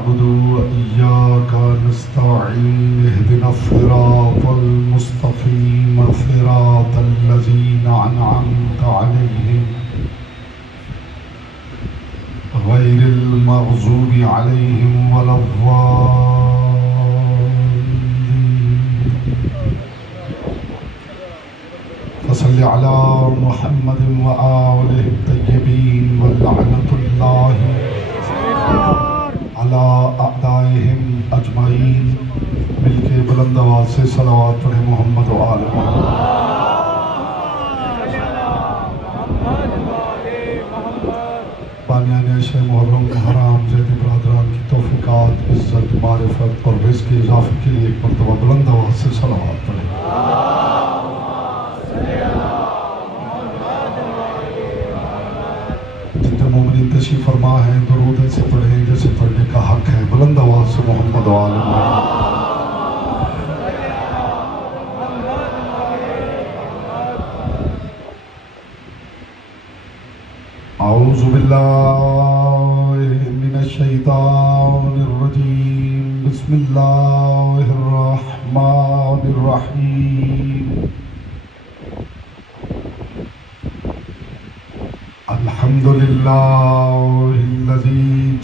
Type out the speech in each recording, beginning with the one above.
नअबुदु व इय्याका नस्तईन इहदिना सिरातल मुस्तक़ीम सिरातल लज़ीना अनअमता अलैहिम गैरिल मग़ज़ूबि अलैहिम वलद्दाल्लीन। फसल्लि अला मुहम्मदिन व आलिहि तय्यबीन व लअनतुल्लाहि अला अअदाइहिम अजमईन। मिलके बुलंद आवाज़ से सलावत पढ़े मोहम्मद व आले मोहम्मद। बानियान शे मुहर्रम हराम ज़ैदी बरादरान की तौफ़ीक़ात, इज़्ज़त, मारिफ़त और रिज़्क़ के इज़ाफ़े के लिए एक मरतबा बुलंद आवाज़ से सलावत पढ़े। जितने मोमिनीन तशरीफ़ फरमा हैं दुरूद से पढ़े जैसे पढ़ने का हक है। बुलंद आवाज़ से मोहम्मद व आले मोहम्मद। औज़ु बिल्लाहि मिनश शैतानिर रजीम। बिस्मिल्लाहिर रहमानिर रहीम। अल्हम्दुलिल्लाहिल्लज़ी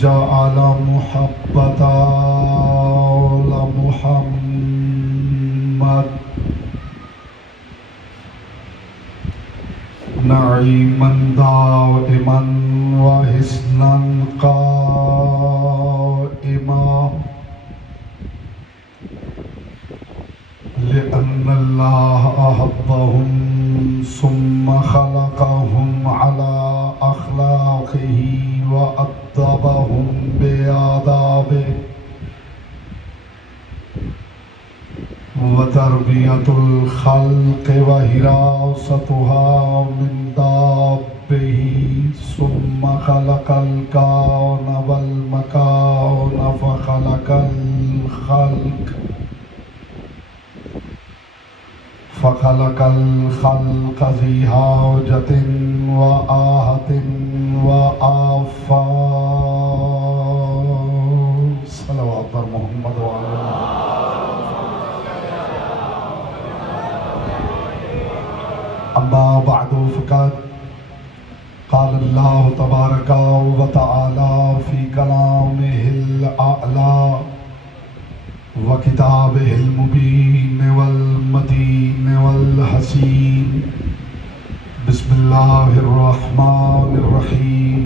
जअल मुहब्बतल मुहम्मद नईमन दाइमन व हिस्नन काइमा लिअन्नल्लाह अहब्बहुम सुम्मा खलक़हुम अला अख़लाक़िही व अद्दबहुम बिआदाबिही व तरबियतुल खल्क़ व हिरासतुहा मिन दाब्बिही सुम्मा खलक़ल कौन वल मकान फ़खलक़ल खल्क़ ज़ी हाजतिन व आहतिन व आफ़ा। सलावत पर मोहम्मद व आले अम्मा बअदु फ़क़द क़ाल अल्लाह तबारक व तआला फ़ी कलामिहिल अअला व किताबिहिल मुबीन वल मतीन वल हसीन। बिस्मिल्लाहिर रहमानिर रहीम।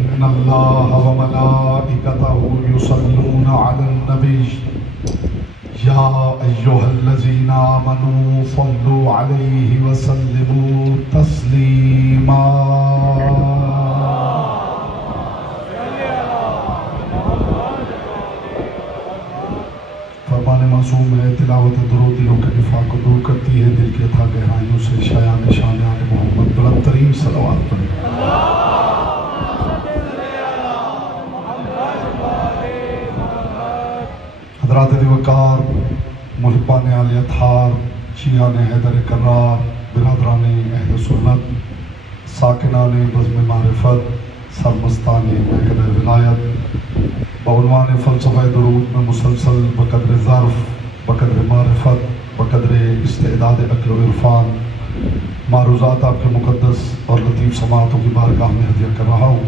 इन्नल्लाह व मलाइकतहु युसल्लूना अलन नबी या अय्युहल्लज़ीना आमनू सल्लु अलैहि व सल्लिमू तस्लीमा। फरमाने मासूम है तिलावत दुरूद दिलों के निफाक को दूर करती है, दिल के अथाह गहराइयों से शायान शान आले मोहम्मद बुलंद तरीन सलावत पढ़े। हज़रात वक़ार मुहिब्बान आले अत्हार शियान हैदर करार बिरादरान अहले सुन्नत साकिनान बज़्म मारिफत सरमस्तान महकम विलायत बउनवान फ़लसफ़ा दुरूद में मुसलसल बक़द्र ज़र्फ़ बक़द्र मारिफत बक़द्र इस्तेदाद अक़्ल व इरफ़ान मारूज़ात आपके मुक़द्दस और लतीफ़ समातों की बारगाह में हदिया कर रहा हूँ।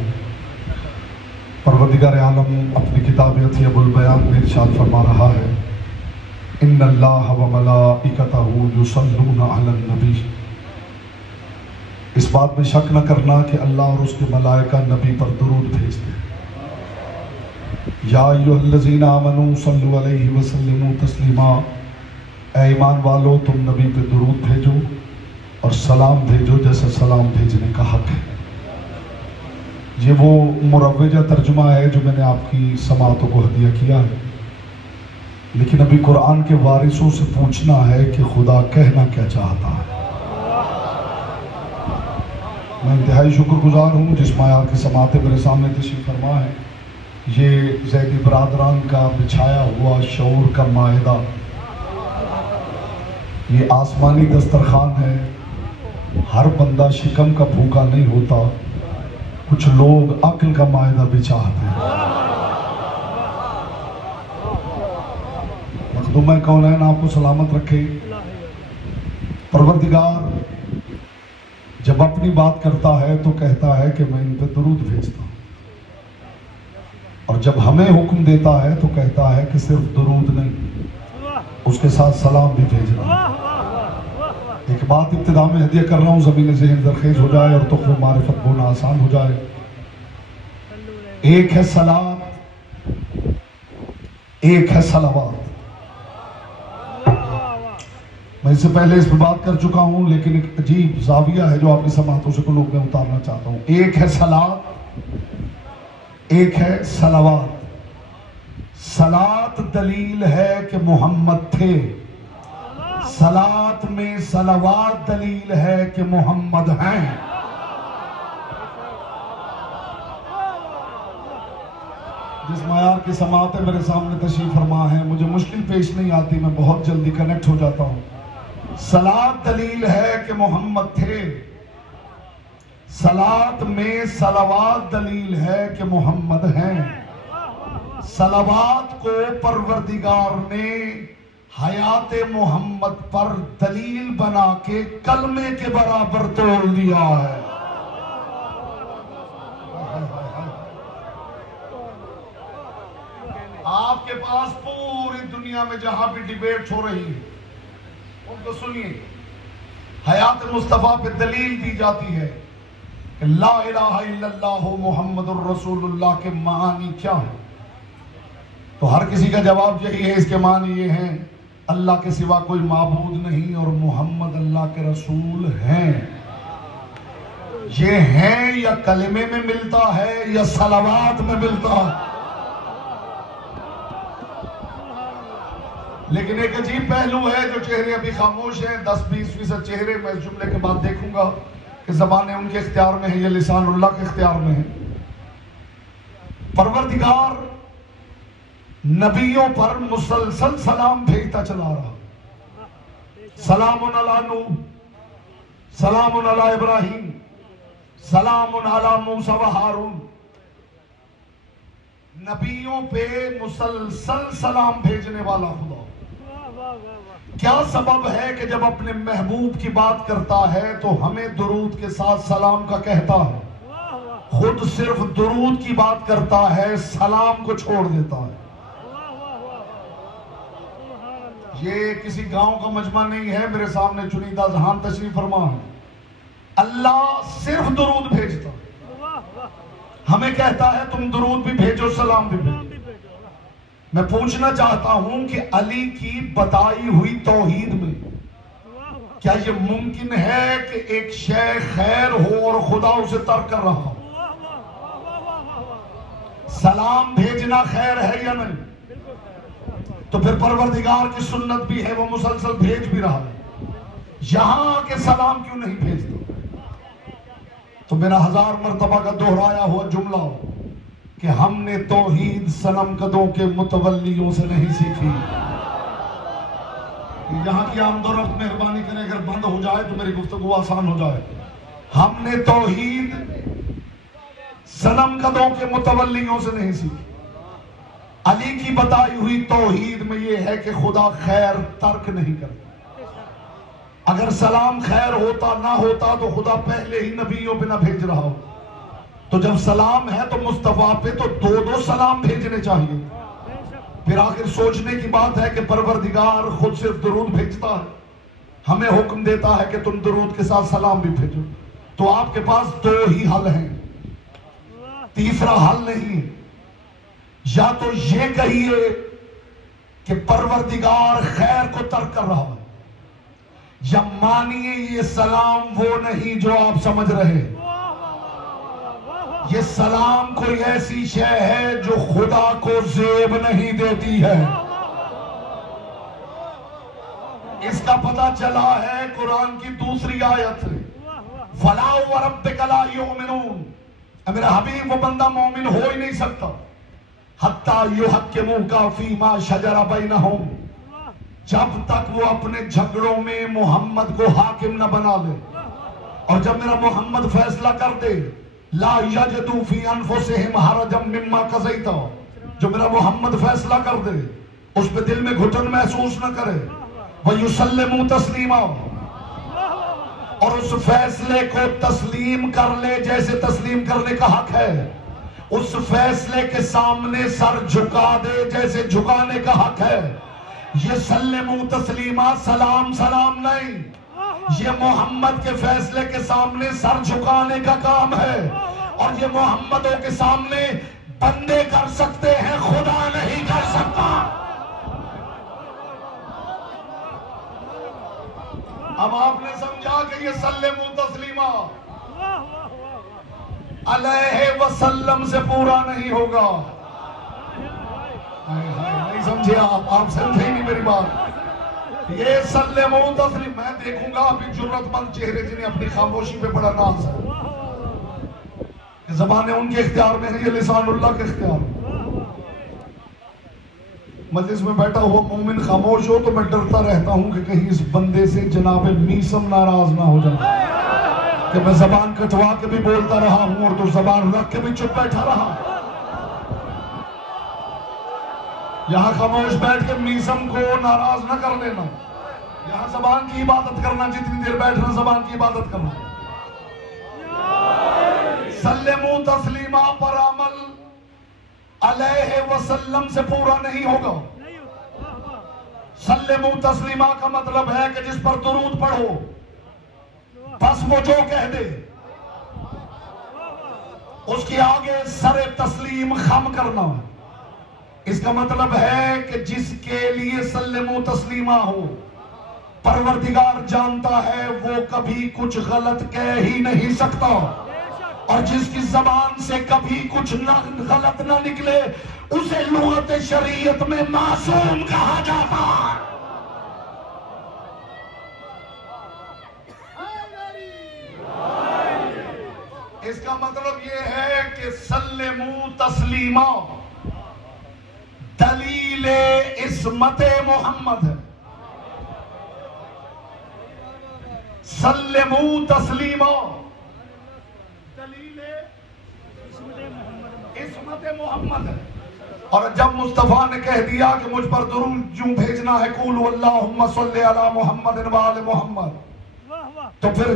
परवरदिगार आलम अपनी किताब अतियबुल बयान में इरशाद फरमा रहा है, इन्नल्लाह व मलाइकतहु युसल्लूना अलन नबी। इस बात में शक न करना कि अल्लाह और उसके मलाइका नबी पर दुरूद भेजते हैं। या अय्युहल्लज़ीना आमनू सल्लु अलैहि व सल्लिमू तस्लीमा। ऐ ईमान वालो तुम नबी पे दुरूद भेजो और सलाम भेजो जैसे सलाम भेजने का हक है। ये वो मुरव्वजा तर्जुमा है जो मैंने आपकी समातों को हदिया किया है, लेकिन अभी कुरान के वारिसों से पूछना है कि खुदा कहना क्या चाहता है। मैं इंतहाई शुक्रगुजार हूँ जिस मायार की समातें मेरे सामने तशरीफ़ फरमा है। ये ज़ैदी बरादरान का बिछाया हुआ शऊर का मायदा, ये आसमानी दस्तरखान है। हर बंदा शिकम का भूखा नहीं होता, कुछ लोग अक्ल का मायदा बिछाते हैं। मैं कौनैन आपको सलामत रखे। परवरदिगार जब अपनी बात करता है तो कहता है कि मैं इन पे दुरूद भेजता हूँ, और जब हमें हुक्म देता है तो कहता है कि सिर्फ दुरूद नहीं, उसके साथ सलाम भी भेजना। एक बात इब्तिदा में हदिया कर रहा हूँ, ज़मीन ज़हन ज़रख़ेज़ हो जाए और तुख़्फ़ मारिफ़त बोना आसान हो जाए। एक है सलात, एक है सलावात। मैं इससे पहले इस पर बात कर चुका हूं, लेकिन एक अजीब जाविया है जो आपकी समातों से कुलूब में उतारना चाहता हूं। एक है सलात, एक है सलावात। सलात दलील है कि मोहम्मद थे, सलात में सलावात दलील है कि मोहम्मद हैं। जिस मयार की समातें मेरे सामने तशरीफ फरमा है, मुझे मुश्किल पेश नहीं आती, मैं बहुत जल्दी कनेक्ट हो जाता हूं। सलात दलील है कि मोहम्मद थे, सलात में सलावात दलील है कि मोहम्मद हैं। सलावात को परवरदिगार ने हयात मोहम्मद पर दलील बना के कलमे के बराबर तोड़ दिया है। आपके पास पूरी दुनिया में जहां भी डिबेट हो रही है उनको सुनिए, हयात मुस्तफा पे दलील दी जाती है कि ला इलाहा इल्लल्लाह मुहम्मदुर रसूलुल्लाह के मानी क्या है। तो हर किसी का जवाब यही है, इसके मानी ये हैं अल्लाह के सिवा कोई माबूद नहीं और मोहम्मद अल्लाह के रसूल हैं। ये हैं या कलमे में मिलता है या सलावात में मिलता है। लेकिन एक अजीब पहलू है, जो चेहरे अभी खामोश हैं, 10-20% चेहरे मैं इस जुमले के बाद देखूंगा कि ज़बानें उनके इख्तियार में है या लिसानुल्लाह के इख्तियार में है। परवरदिगार नबियों पर मुसलसल सलाम भेजता चला रहा। सलामुन अला नूह, सलामुन अला इब्राहीम, सलामुन अला मूसा व हारून। नबियों पे मुसलसल सलाम भेजने वाला खुदा। क्या सबब है कि जब अपने महबूब की बात करता है तो हमें दुरूद के साथ सलाम का कहता है, खुद सिर्फ दुरूद की बात करता है, सलाम को छोड़ देता है। ये किसी गांव का मजमा नहीं है, मेरे सामने चुनिंदा जहान तशरीफ फरमा है। अल्लाह सिर्फ दुरूद भेजता, हमें कहता है तुम दुरूद भी भेजो, सलाम भी भेजो। मैं पूछना चाहता हूं कि अली की बताई हुई तौहीद में क्या यह मुमकिन है कि एक शय खैर हो और खुदा उसे तर्क कर रहा हो? सलाम भेजना खैर है या नहीं? तो फिर परवरदिगार की सुन्नत भी है, वो मुसलसल भेज भी रहा है, यहां आके सलाम क्यों नहीं भेजता? तो मेरा 1000 मरतबा का दोहराया हुआ जुमला कि हमने तौहीद सनम कदों के मुतवल्लियों से नहीं सीखी। यहां की आमदोरफ्त मेहरबानी करें, अगर बंद हो जाए तो मेरी गुफ्तगू आसान हो जाए। हमने तौहीद सनम कदों के मुतवल्लियों से नहीं सीखी। अली की बताई हुई तौहीद में यह है कि खुदा खैर तर्क नहीं करता। अगर सलाम खैर होता ना होता तो खुदा पहले ही नबियों पे ना भेज रहा हो। तो जब सलाम है तो मुस्तफा पे तो 2-2 सलाम भेजने चाहिए। फिर आखिर सोचने की बात है कि परवरदिगार खुद सिर्फ दुरूद भेजता है, हमें हुक्म देता है कि तुम दुरूद के साथ सलाम भी भेजो। तो आपके पास 2 ही हल हैं, तीसरा हल नहीं। या तो ये कहिए कि परवरदिगार खैर को तर्क कर रहा है, या मानिए ये सलाम वो नहीं जो आप समझ रहे। ये सलाम कोई ऐसी शय है जो खुदा को ज़ेब नहीं देती है। इसका पता चला है कुरान की दूसरी आयत से, फला व रब्बिका ला युमिनून। मेरा हबीब वो बंदा मोमिन हो ही नहीं सकता हत्ता युहक्किमूका फीमा शजरा बैनहुम, जब तक वो अपने झगड़ों में मोहम्मद को हाकिम न बना ले। और जब मेरा मोहम्मद फैसला कर दे, ला यजदू फी अनफुसिहिम हरजम मिम्मा कज़ैता, जो मेरा मोहम्मद फैसला कर दे उस पे दिल में घुटन महसूस न करे। वह युसल्लिमु तस्लीमा, और उस फैसले को तस्लीम कर ले जैसे तस्लीम करने का हक है। उस फैसले के सामने सर झुका दे जैसे झुकाने का हक है। ये सल्लिमु तस्लीमा सलाम सलाम नहीं, ये मोहम्मद के फैसले के सामने सर झुकाने का काम है। और ये मोहम्मदों के सामने बंदे कर सकते हैं, खुदा नहीं कर सकता। अब आपने समझा कि ये सल्लिमु तस्लीमा अलैहि वसल्लम से पूरा नहीं होगा। नहीं समझे आप समझे ही नहीं मेरी बात। ये सल्लिमु तस्लीम मैं देखूंगा अभी जुर्रतमंद चेहरे जिन्हें अपनी खामोशी पे बड़ा नाज है, ज़बानें उनके इख्तियार में है, ये लिसानुल्लाह के इख्तियार में। मजलिस में बैठा हुआ मोमिन खामोश हो तो मैं डरता रहता हूं कि कहीं इस बंदे से जनाब मीसम नाराज ना हो जाए कि मैं जबान कटवा के भी बोलता रहा हूं और तो जबान रख के भी चुप बैठा रहा। यहां खामोश बैठ के मीसम को नाराज ना कर देना। यहां जबान की इबादत करना, जितनी देर बैठना जबान की इबादत करना। सल्लिमु तस्लीमा पर अमल अलैहि वसल्लम से पूरा नहीं होगा। सल्लिमु तस्लीमा का मतलब है कि जिस पर दुरूद पढ़ो बस वो जो कह दे उसके आगे सरे तस्लीम खम करना। इसका मतलब है कि जिसके लिए सल्लिमु तस्लीमा हो परवरदिगार जानता है वो कभी कुछ गलत कह ही नहीं सकता, और जिसकी जबान से कभी कुछ गलत ना निकले उसे लुगत शरीयत में मासूम कहा जाता है। इसका मतलब यह है कि सल्लिमु तस्लीमा दलीले इस्मते मोहम्मद है। सल्लिमु तस्लीमा दलीले इस्मते मोहम्मद है। और जब मुस्तफा ने कह दिया कि मुझ पर दुरूद यूं भेजना है कुल अल्लाहुम्मा सल्ली अला मुहम्मद व आले मोहम्मद, तो फिर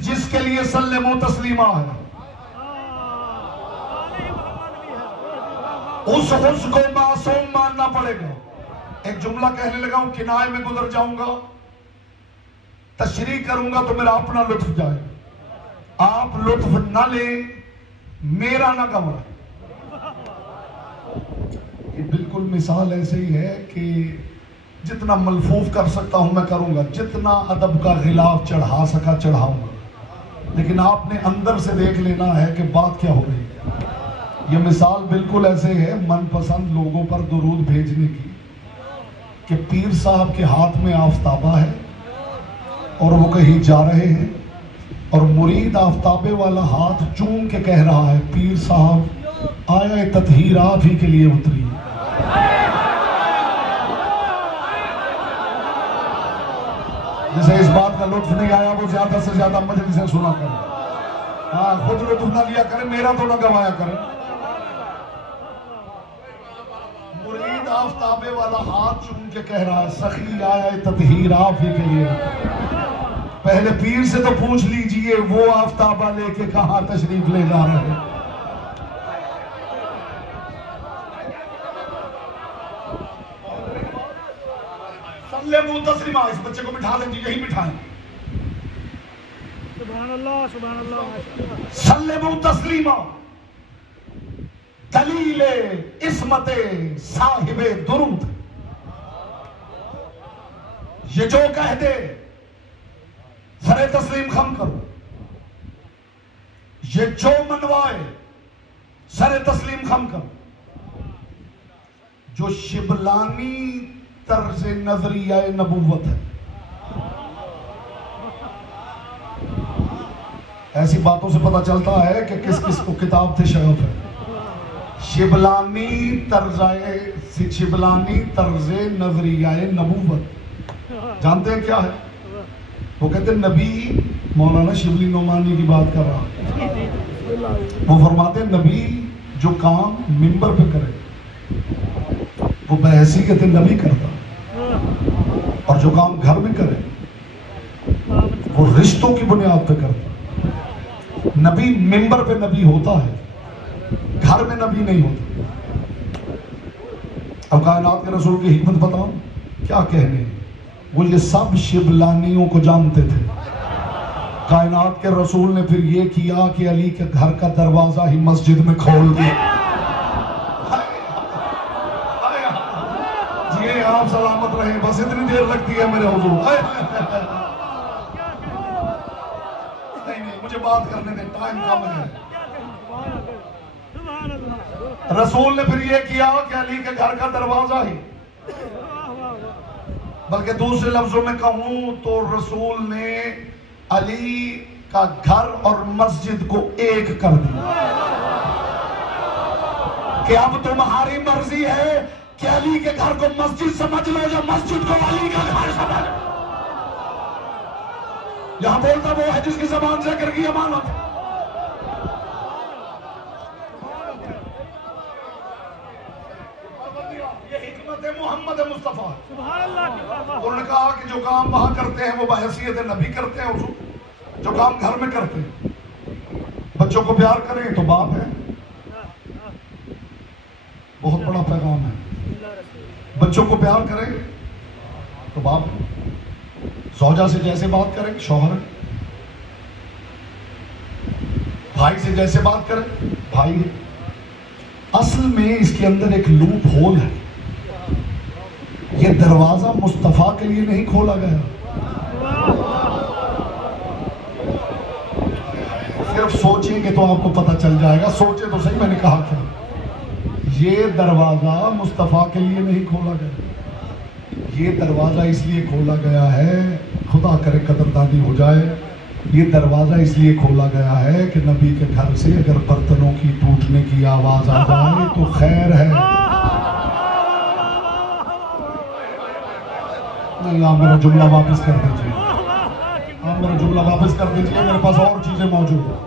जिसके लिए सल्लिमु तस्लीमा है उसको मासूम मानना पड़ेगा। एक जुमला कहने लगा हूं, किनाए में गुजर जाऊंगा, तशरीह करूंगा तो मेरा अपना लुत्फ जाए, आप लुत्फ ना ले मेरा ना गवा। ये बिल्कुल मिसाल ऐसे ही है कि जितना मलफूफ कर सकता हूं मैं करूंगा, जितना अदब का गिलाफ चढ़ा सका चढ़ाऊंगा, लेकिन आपने अंदर से देख लेना है कि बात क्या हो रही है। ये मिसाल बिल्कुल ऐसे है मनपसंद लोगों पर दुरूद भेजने की कि पीर साहब के हाथ में आफ्ताबा है और वो कहीं जा रहे हैं और मुरीद आफ्ताबे वाला हाथ चूम के कह रहा है, पीर साहब आया ततहीर आप ही के लिए उतरी। जिसे इस बात का लुत्फ नहीं आया वो ज्यादा से ज्यादा मजलिसें सुना करे। हाँ, खुद लुत्फ ना लिया करे, मेरा तो ना गवाया करे। मुरीद आफ्ताबे वाला हाथ चूम के कह रहा है, सखी आया ततहीर आप ही के लिए। पहले पीर से तो पूछ लीजिए वो आफ्ताबा लेके कहां तशरीफ ले जा रहे हैं। सल्लिमु तस्लीमा, इस बच्चे को बिठा देंगे, यही बिठाएं। सुभान अल्लाह सुभान अल्लाह। सल्लिमु तस्लीमा दलीले इस्मते साहिबे दुरूद, ये जो कह दे सरे तस्लीम खम करो, ये जो मनवाए सरे तस्लीम खम करो। जो शिबलानी तर्ज नजरिया नबूवत है, ऐसी बातों से पता चलता है कि किस किस को किताब से शौक है। शिबलानी तर्ज नजरिया नबूवत जानते हैं क्या है? वो कहते हैं नबी, मौलाना शिबली नोमानी की बात कर रहा, वो फरमाते हैं नबी जो काम मिंबर पे करे वो बहैसियत नबी करता, और जो काम घर में करे वो रिश्तों की बुनियाद पे करता। नबी मिंबर पे नबी होता है, घर में नबी नहीं होता। अब कायनात के रसूल की हिकमत बताऊं क्या कहने, वो ये सब शिबलानियों को जानते थे। कायनात के रसूल ने फिर ये किया कि अली के घर का दरवाजा ही मस्जिद में खोल दिया। जी आप सलामत रहे, बस इतनी देर लगती है मेरे हुजूर। नहीं मुझे बात करने दे, टाइम कम है। रसूल ने फिर ये किया कि अली के घर का दरवाजा ही, बल्कि दूसरे लफ्जों में कहूं तो रसूल ने अली का घर और मस्जिद को एक कर दिया कि अब तुम्हारी मर्जी है कि अली के घर को मस्जिद समझ लो या मस्जिद को अली का घर समझ लो। यहां बोलता वो है जिसकी जबान से कर की अमानत। ये हिकमत है मोहम्मद मुस्तफा। उन्होंने कहा कि जो काम वहां करते हैं वो बहैसियत नबी करते हैं, जो काम घर में करते हैं। बच्चों को प्यार करें तो बाप है, बहुत बड़ा पैगाम है। बच्चों को प्यार करें तो बाप है, ज़ौजा से जैसे बात करें शौहर है, भाई से जैसे बात करें भाई है। असल में इसके अंदर एक लूप होल है। ये दरवाजा मुस्तफा के लिए नहीं खोला गया, सिर्फ सोचेंगे तो आपको पता चल जाएगा। सोचे तो सही, मैंने कहा था ये दरवाजा मुस्तफा के लिए नहीं खोला गया। ये दरवाजा इसलिए खोला गया है, खुदा करे कदरदानी हो जाए, ये दरवाजा इसलिए खोला गया है कि नबी के घर से अगर बर्तनों की टूटने की आवाज आ जाए तो खैर है। नहीं, आप मेरा जुमला वापस कर दीजिए, आप मेरा जुमला वापस कर दीजिए, मेरे पास और चीजें मौजूद हैं।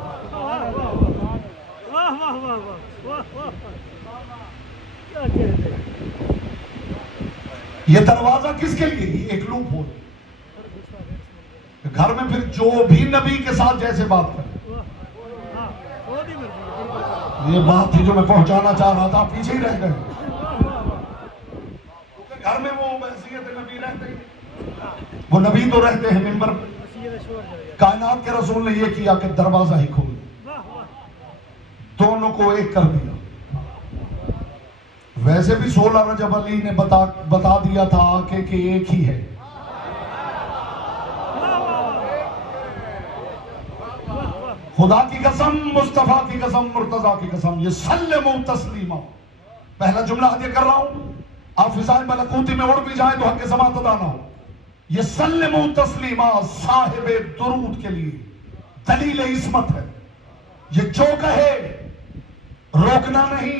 ये दरवाजा किसके लिए? ये एक लूप होल। घर में फिर जो भी नबी के साथ जैसे बात करे, ये बात थी जो मैं पहुंचाना चाह रहा था, पीछे ही रह गए। घर में वो बहसियत नबी रहते हैं, वो नबी तो रहते हैं मिंबर पे। कायनात के रसूल ने ये किया कि दरवाजा ही खोल, दोनों को एक कर दिया। वैसे भी 16 रजब अली ने बता दिया था कि एक ही है। खुदा की कसम, मुस्तफा की कसम, मुर्तजा की कसम, ये सल्लमु तस्लीमा। पहला जुमला अदा कर रहा हूं, आप फिजाए मलकूती में उड़ भी जाए तो हक समात अदा ना हो। ये सल्लमु तस्लीमा साहिबे दुरूद के लिए दलील इस्मत है। ये जो कहे रोकना नहीं,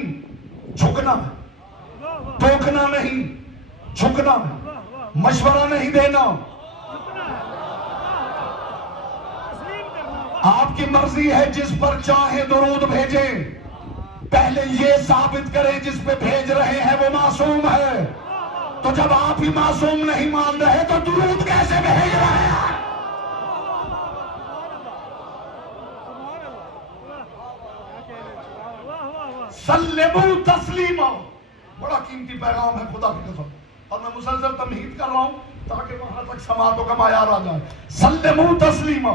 झुकना है, टोकना नहीं, झुकना है, मशवरा नहीं देना। आपकी मर्जी है, जिस पर चाहे दुरूद भेजें, पहले ये साबित करें जिस पे भेज रहे हैं वो मासूम है। तो जब आप ही मासूम नहीं मान रहे तो दुरूद कैसे भेज रहे हैं? सल्लमु तस्लीमा, बड़ा कीमती पैगाम है खुदा की कसम। और मैं मुसलसल तमहीद कर रहा हूं ताकि वहां तक समातों का मायार आ जाए। सल्लमु तस्लीमा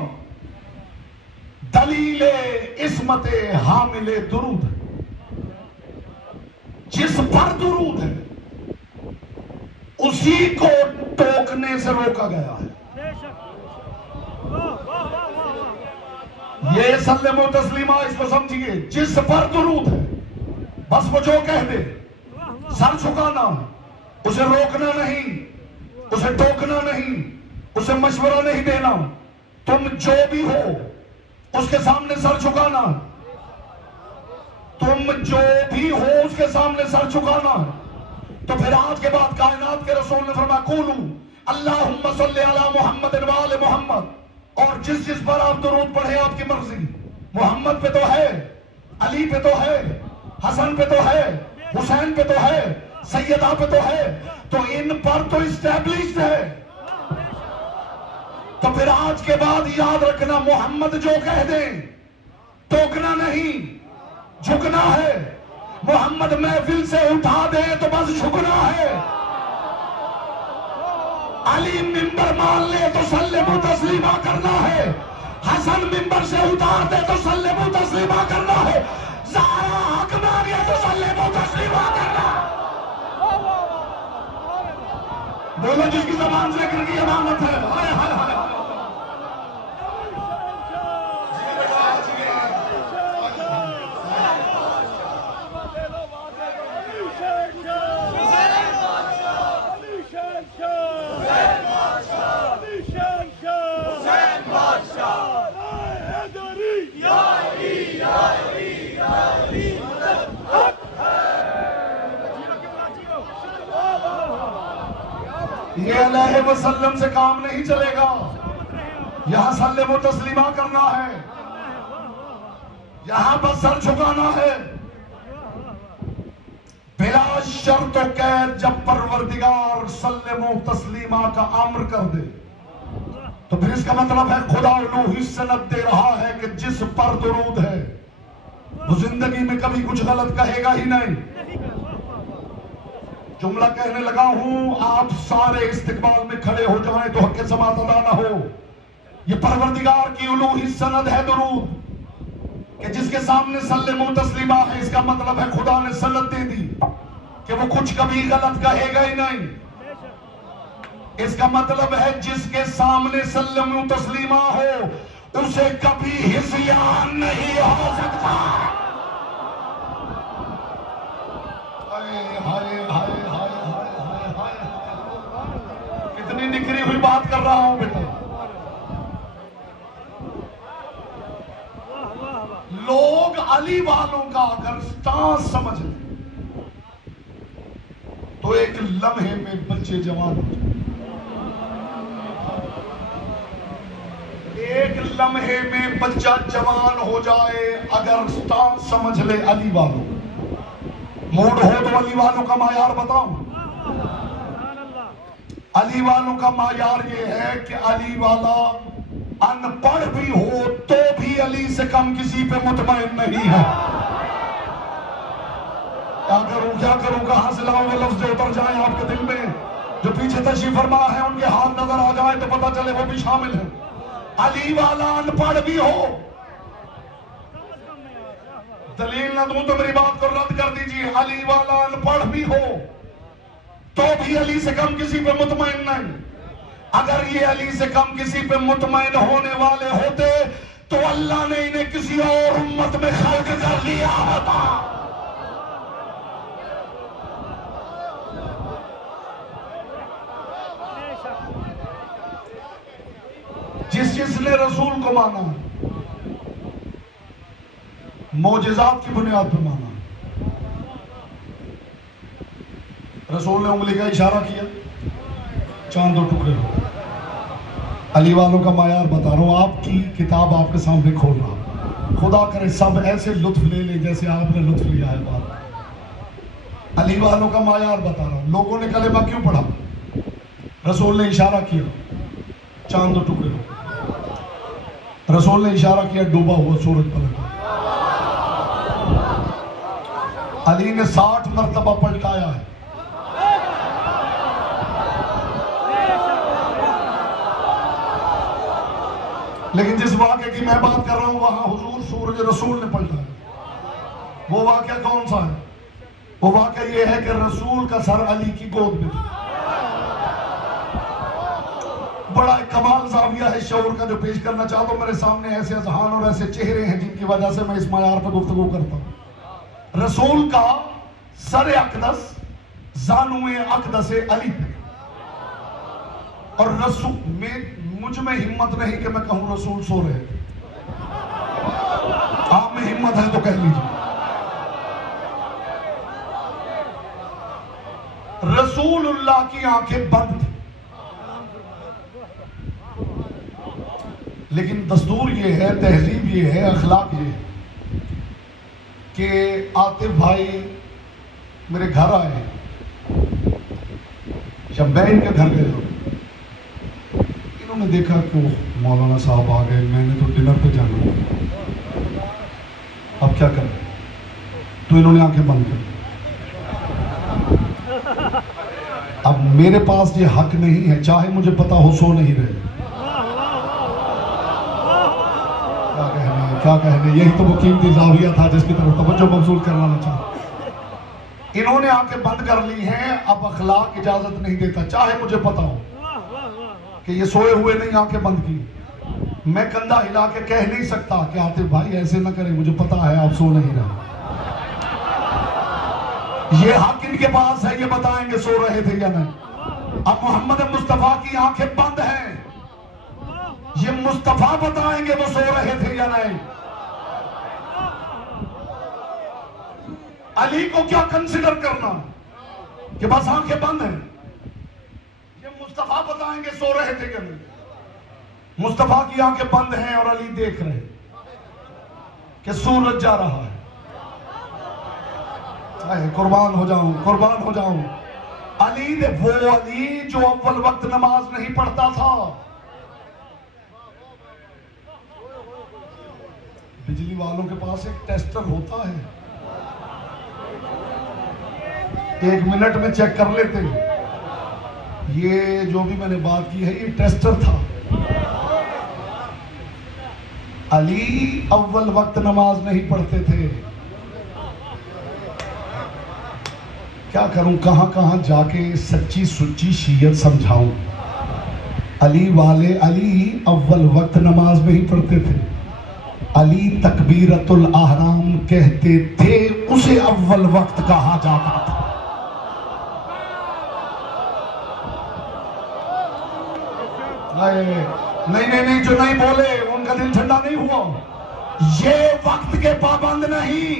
दलीले इस्मते हामिले दुरूद, जिस पर दुरूद है उसी को टोकने से रोका गया है। ये सल्लमु तस्लीमा, इसको समझिए, जिस पर दुरूद है बस वो जो कह दे, सर झुकाना, उसे रोकना नहीं, उसे टोकना नहीं, उसे मशवरा नहीं देना। तुम जो भी हो उसके सामने सर झुकाना, तुम जो भी हो उसके सामने सर झुकाना। तो फिर आज के बाद कायनात के रसूल ने फरमाया कुलू अल्लाहुम्मा सल्ली अला मुहम्मद व आले मुहम्मद, और जिस जिस पर आप दुरूद पढ़े आपकी मर्जी। मोहम्मद पे तो है, अली पे तो है, हसन पे तो है, हुसैन पे तो है, सैयदा पे तो है, तो इन पर तो इस्टेब्लिश्ड है। तो फिर आज के बाद याद रखना, मोहम्मद जो कह दे टोकना नहीं, झुकना है। मोहम्मद महफिल से उठा दे तो बस झुकना है। अली मिंबर मान ले तो सल्लमु तस्लीमा करना है। हसन मिंबर से उतार दे तो सल्लमु तस्लीमा करना है। ज़हरा हक मांगे तो सल्लमु तस्लीमा करना। बोलो जिसकी ज़बान से जिक्र की अमानत है। हाय हाय हाय। ये अलैहि वसल्लम से काम नहीं चलेगा। यहां सल्लमु तस्लीमा करना है, यहां बस सर झुकाना है बिला शर्त कैद। जब परवरदिगार सल्लमु तस्लीमा का अम्र कर दे तो फिर इसका मतलब है खुदा उलूही सनद दे रहा है कि जिस पर दुरूद है वो जिंदगी में कभी कुछ गलत कहेगा ही नहीं। जुमला कहने लगा हूं, आप सारे इस्तिकबाल में खड़े हो जाएं तो हक़ समात अदा ना हो। ये परवरदिगार की उलूही सनद है दुरूद कि जिसके सामने सल्लमु तस्लीमा है, इसका मतलब है खुदा ने सनद दे दी कि वो कुछ कभी गलत कहेगा ही नहीं। इसका मतलब है जिसके सामने सल्लमु तस्लीमा हो उसे कभी हिस्यान नहीं हो सकता। हाय हाय हाय हाय हाय हाय। कितनी निखरी हुई बात कर रहा हूं बेटा। लोग अली वालों का अगर स्टांस समझ लें तो एक लम्हे में बच्चे जवान हो जाए। एक लम्हे में बच्चा जवान हो जाए अगर स्टांस समझ ले अली वालों। मूड हो तो अली वालों का मायार बताऊं। अली वालों का मायार ये है कि अली वाला अनपढ़ भी हो तो भी अली से कम किसी पे मुतमईन नहीं है। क्या करूं कहां से लाऊंगा लफ्ज जो उतर जाए आपके दिल में। जो पीछे तशरीफ फरमा है उनके हाथ नजर आ जाए तो पता चले वो भी शामिल है। अली वाला अनपढ़ भी हो, दलील न दूं तो मेरी बात को रद्द कर दीजिए। अली वाला अनपढ़ भी हो तो भी अली से कम किसी पे मुतमईन नहीं। अगर ये अली से कम किसी पे मुतमईन होने वाले होते तो अल्लाह ने इन्हें किसी और उम्मत में खल्क कर लिया होता। जिसने रसूल को माना, मोजिज़ात की बुनियाद पर माना, रसूल ने उंगली का इशारा किया, चांद दो टुकड़े हो। अली वालों का मायार बता रहा हूं, आपकी किताब आपके सामने खोल रहा हूं। खुदा करे सब ऐसे लुत्फ ले ले जैसे आपने लुत्फ लिया है। बात अली वालों का मायार बता रहा हूं। लोगों ने कलेमा क्यों पढ़ा? रसूल ने इशारा किया, चांद दो टुकड़े हो। रसूल ने इशारा किया, डूबा हुआ सूरज पलटा। अली ने 60 मरतबा पलटाया है। लेकिन जिस वाक़े की मैं बात कर रहा हूं वहां हुजूर सूरज रसूल ने पलटाया। वो वाक़या कौन सा है? वो वाक़या ये है कि रसूल का सर अली की गोद में था। बड़ा एक कमाल ज़ाविया है शऊर का जो पेश करना चाहता हूं। मेरे सामने ऐसे अज़हान और ऐसे चेहरे हैं जिनकी वजह से मैं इस मायार पर गुफ्तगू करता हूं। रसूल का सर अक़दस ज़ानुए अक़दस अली पे, और रसूल में मुझ में हिम्मत नहीं कि मैं कहूं रसूल सो रहे थे। आप में हिम्मत है तो कह लीजिए। रसूलुल्लाह की आंखें बंद थी, लेकिन दस्तूर ये है, तहजीब ये है, अखलाक ये है कि आतिफ भाई मेरे घर आए जब मैं इनके घर गया इन्होंने देखा कि मौलाना साहब आ गए, मैंने तो डिनर पे जाना, अब क्या करें, तो इन्होंने आंखें बंद कर। अब मेरे पास ये हक नहीं है, चाहे मुझे पता हो सो नहीं रहे। क्या कहने, यही तो वो कीमती ज़ाविया था जिसकी तरफ तवज्जो मबसूल करवाना चाहता। इन्होंने आंखें बंद कर ली हैं, अब अखलाक इजाजत नहीं देता, चाहे मुझे पता हो कि ये सोए हुए नहीं, आंखें बंद की, मैं कंधा हिला के कह नहीं सकता कि आतिफ भाई ऐसे ना करें, मुझे पता है आप सो नहीं रहे। ये हक इनके पास है, ये बताएंगे सो रहे थे या नहीं। अब मोहम्मद मुस्तफा की आंखें बंद हैं, ये मुस्तफा बताएंगे वो सो रहे थे या नहीं। अली को क्या कंसिडर करना कि बस आंखें बंद हैं, ये मुस्तफा बताएंगे सो रहे थे या नहीं। मुस्तफा की आंखें बंद हैं और अली देख रहे कि सूरज जा रहा है। कुर्बान हो जाऊं, कुर्बान हो जाऊं। अली ने, वो अली जो अव्वल वक्त नमाज नहीं पढ़ता था, बिजली वालों के पास एक टेस्टर होता है, 1 मिनट में चेक कर लेते। ये जो भी मैंने बात की है ये टेस्टर था। अली अव्वल वक्त नमाज नहीं पढ़ते थे। क्या करूं, कहां कहां जाके सच्ची सुच्ची शीयत समझाऊं। अली वाले, अली अव्वल वक्त नमाज नहीं पढ़ते थे। अली तकबीरतुल अहराम कहते थे, उसे अव्वल वक्त कहा जाता था। नहीं नहीं नहीं, जो नहीं बोले उनका दिल ठंडा नहीं हुआ। ये वक्त के पाबंद नहीं,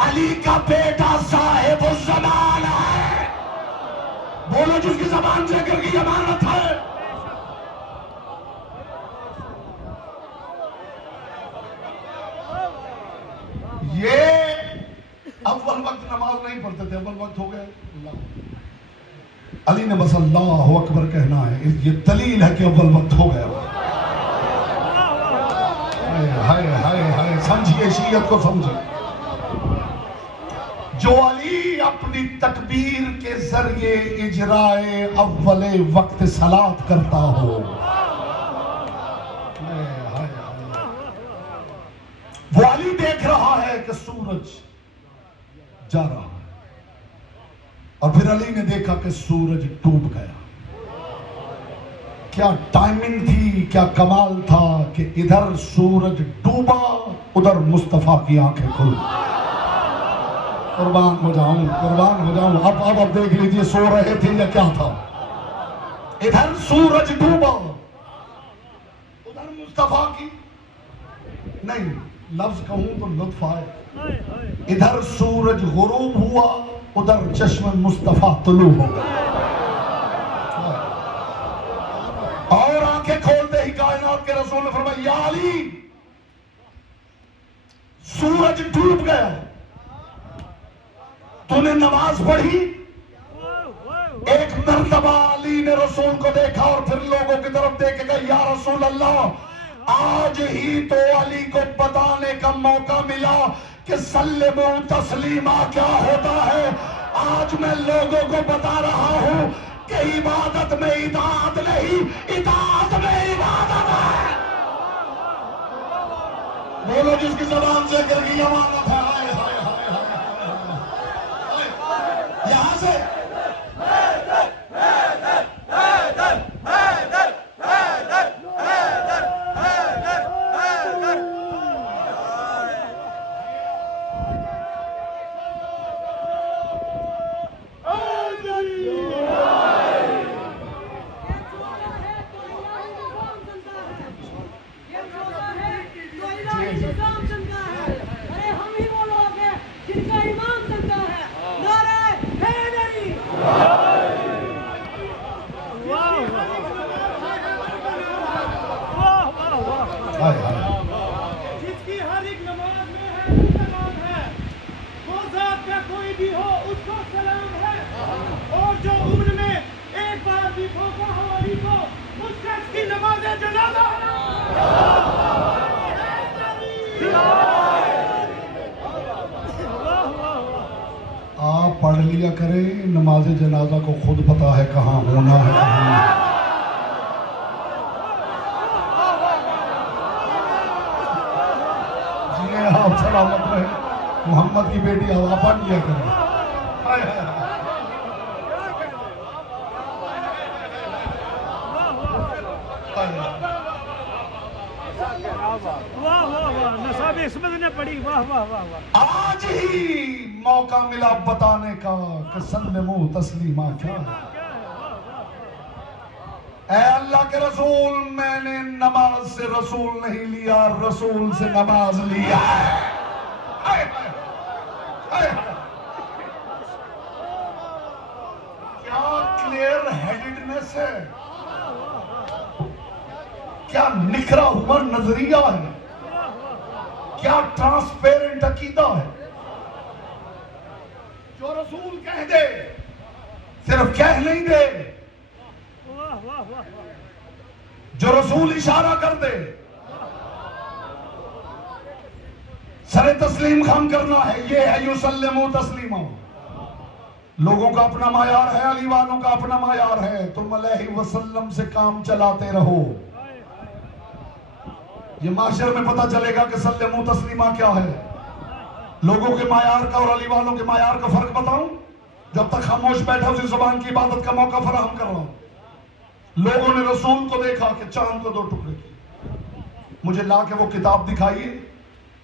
अली का बेटा साहिब ज़मान है। बोलो जिसकी ज़बान जिक्र की अमानत है। ये अव्वल वक्त नमाज नहीं पढ़ते थे, अव्वल वक्त हो गए। अली ने बस अल्लाह अकबर कहना है, ये दलील है कि अव्वल वक्त हो गया। हाय हाय हाय, समझिए शीयत को समझिए। जो अली अपनी तकबीर के जरिए इजराए अव्वले वक्त सलात करता हो, वो अली देख रहा है कि सूरज जा रहा है, और फिर अली ने देखा कि सूरज डूब गया। क्या टाइमिंग थी, क्या कमाल था कि इधर सूरज डूबा, उधर मुस्तफा की आंखें खुल। कुर्बान हो जाऊं, कुर्बान हो जाऊं। अब देख लीजिए सो रहे थे या क्या था। इधर सूरज डूबा, उधर मुस्तफा की, नहीं लफ्ज कहूं तो लुत्फ आए, इधर सूरज गुरूब हुआ, उधर चश्म मुस्तफा तुलू हो गया। और आंखें खोलते ही कायनात के रसूल ने फरमाया, या अली सूरज डूब गया, तूने नमाज पढ़ी। एक मर्तबा अली ने रसूल को देखा और फिर लोगों की तरफ देख के कहा, या रसूल अल्लाह, आज ही तो अली को बताने का मौका मिला कि सल्लिमू तस्लीमा क्या होता है। आज मैं लोगों को बता रहा हूं कि इबादत में इताअत नहीं, इताअत में इबादत है। बोलो जिसकी ज़बान से जिक्र की अमानत है। हाय हाय हाय हाय, यहां से जिसकी हर एक नमाज में है सलाम है, वो ज़ात का कोई भी हो उसको सलाम है। और जो उम्र में एक बार शरीफों को हवाली को उस शख्स की नमाज जनाजा आप पढ़ लिया करें, नमाज जनाजा को खुद पता है कहाँ होना है कहाँ नहीं। जी आप सलामत रहे, मोहम्मद की बेटी हवा पढ़ लिया करें। हाय हाय हाय। वाह वाह वाह, नसाब इस्मत ने पढ़ी, वाह वाह वाह वाह। आज ही मौका मिला बताने का कि सल्लमो तस्लीमा क्या है। ऐ अल्लाह के रसूल, मैंने नमाज से रसूल नहीं लिया, रसूल से नमाज लिया है। हाय हाय हाय। क्या क्लियर हेडेडनेस है, क्या निखरा हुआ नजरिया है, क्या ट्रांसपेरेंट अकीदा है। जो रसूल कह दे सिर्फ कह नहीं दे, वाह वाह वाह। जो रसूल इशारा कर दे सरे तस्लीम खाम करना है। ये है युसल्लिमु तस्लीमा। लोगों का अपना मायार है, अली वालों का अपना मायार है। तुम अलैहि वसल्लम से काम चलाते रहो। ये माशर में पता चलेगा कि सल्लमु तस्लीमा क्या है। लोगों के मायार का और अली वालों के मायार का फर्क बताऊं? जब तक खामोश बैठा उसी जुबान की इबादत का मौका फराहम कर रहा हूं। लोगों ने रसूल को देखा कि चांद को दो टुकड़े किए। मुझे ला के वो किताब दिखाइए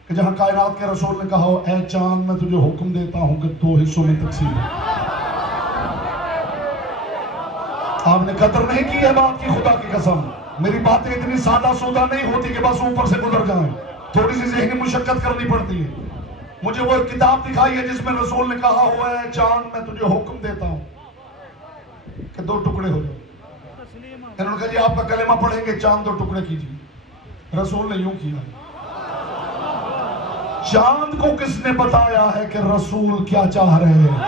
कि जहां कायनात के रसूल ने कहा हो, ऐ चांद मैं तुझे हुक्म देता हूं कि 2 हिस्सों में तकसीम है। आपने कदर नहीं की है बात की, खुदा की कसम। मेरी बातें इतनी सादा सूदा नहीं होती कि बस ऊपर से गुजर जाएं, थोड़ी सी ज़हनी मुशक्कत करनी पड़ती है। मुझे वो किताब दिखाई है जिसमें रसूल ने कहा हुआ है, चांद मैं तुझे हुक्म देता हूं कि 2 टुकड़े हो जाओ। इन्होंने कहा जी आपका कलेमा पढ़ेंगे, चांद 2 टुकड़े कीजिए। रसूल ने यूं किया। चांद को किसने बताया है कि रसूल क्या चाह रहे हैं?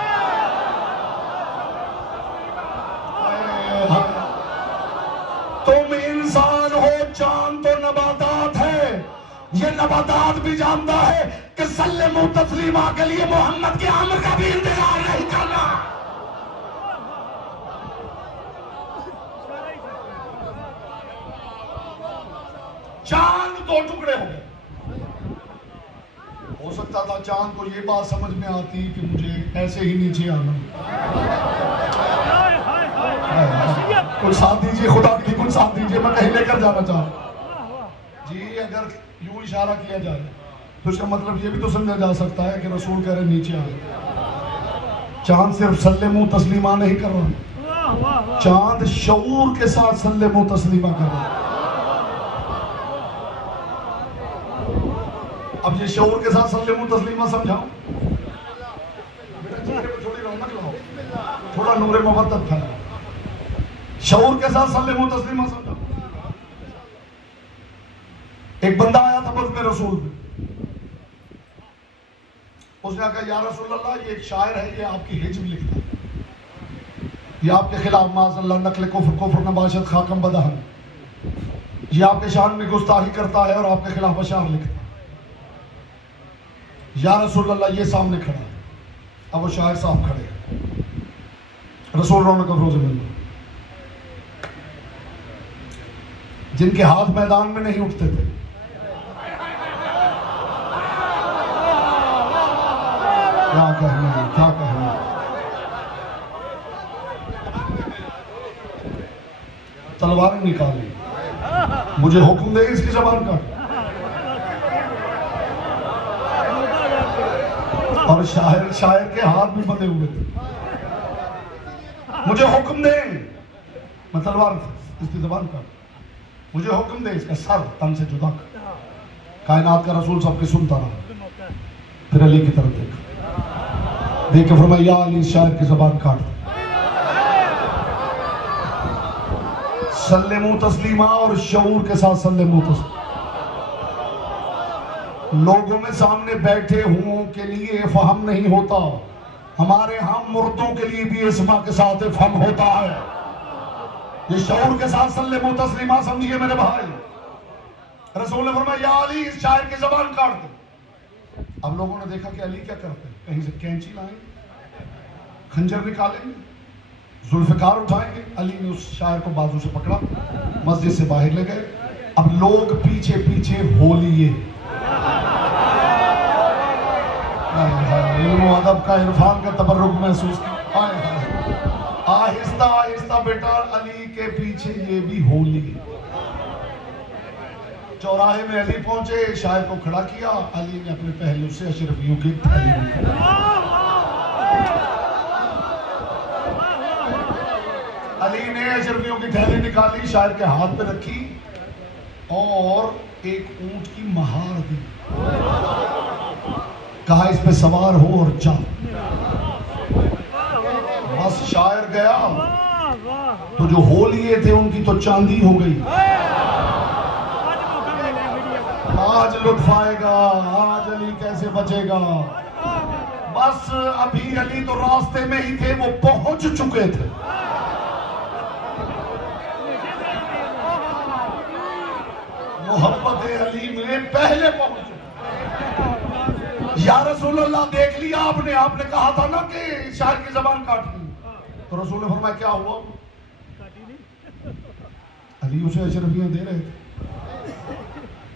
तुम इंसान हो, चांद तो नबातात है। ये नबातात भी जानता है कि सल्लमु तस्लीमा के लिए मोहम्मद के आमर का भी इंतजार नहीं करना। चांद 2 टुकड़े हो गए। हो सकता था चांद को ये बात समझ में आती कि मुझे ऐसे ही नीचे आना। कुछ साथ दीजिए, खुदा के लिए कुछ साथ दीजिए, मैं कहीं लेकर जाना चाहूं जी। अगर यूं इशारा किया जाए तो इसका मतलब ये भी तो समझा जा सकता है कि रसूल कह रहे नीचे आ। चांद सिर्फ सल्लमु तस्लीमा नहीं कर रहा, चांद शऊर के साथ सल्लमु तस्लीमा कर रहा। अब ये शऊर के साथ सल्लमु तस्लीमा समझाओ बेटा, चेहरे पे थोड़ी रौनक लाओ, थोड़ा नूरे मवद्दत फैलाओ। शऊर के साथ सल्लमु तस्लीमा समझाओ। एक बंदा आया था बज़्म रसूल में, उसने कहा या रसूल अल्लाह, ये एक शायर है, ये आपकी हिज्ब लिखता है, ये आपके खिलाफ माज़अल्लाह नक़्ल कुफ्र नबाशत खाकम बदहन, ये आपके शान में गुस्ताखी करता है और आपके खिलाफ अशार लिखता है। या रसूल अल्लाह, ये सामने खड़ा है। अब वो शायर साहब खड़े हैं। रसूल रौनक अफरोज़ मिल जिनके हाथ मैदान में नहीं उठते थे, क्या कहना है, क्या कहना। तलवारें निकाली, मुझे हुक्म दे इसकी जबान का। और शायर के हाथ भी बंधे हुए थे। मुझे हुक्म दे, मैं तलवार इसकी जबान का, मुझे हुक्म दे इसका सर तन से जुदा कर। कायनात का रसूल सबके सुनता रहा, फिर अली की तरफ देखा, देख के फरमाया या अली, शायर की जबान काट। सल्लमु तस्लीमा और शऊर के साथ सल्लमु तस्लीमा। लोगों में सामने बैठे हुओं के लिए फहम नहीं होता, हमारे हम मुर्दों के लिए भी इस्मा के साथ फहम होता है। ये शऊर के साथ सल्लल्लाहु तस्लीमा समझिए मेरे भाई। रसूल ने फरमाया या अली इस शायर की जबान काट दो। अब लोगों ने देखा कि अली क्या करते हैं, कहीं से कैंची लाएंगे, खंजर निकालेंगे, जुल्फकार उठाएंगे। अली ने उस शायर को बाजू से पकड़ा, मस्जिद से बाहर ले गए। अब लोग पीछे पीछे हो लिए, इल्म अदब का इरफान का तबर्रुक महसूस किया। आहिस्ता आहिस्ता बेटा अली के पीछे ये भी हो लिए। चौराहे में अली पहुंचे, शायर को खड़ा किया। अली ने अपने पहलू से अशरफियों की थैली निकाली। अली ने अशरफियों की थैली निकाली, शायर के हाथ पे रखी और एक ऊंट की महार दी। कहा इस पे सवार हो और जा। बस शायर गया तो जो हो लिए थे उनकी तो चांदी हो गई। आज लुत्फ आएगा, आज अली कैसे बचेगा। बस अभी अली तो रास्ते में ही थे, वो पहुंच चुके थे। मोहब्बत अली में पहले पहुंचे। या रसूल अल्लाह देख लिया आपने, आपने कहा था ना कि शायर की जबान काटनी। तो रसूल ने फरमाया क्या हुआ? अली उसे अशरफियां दे रहे थे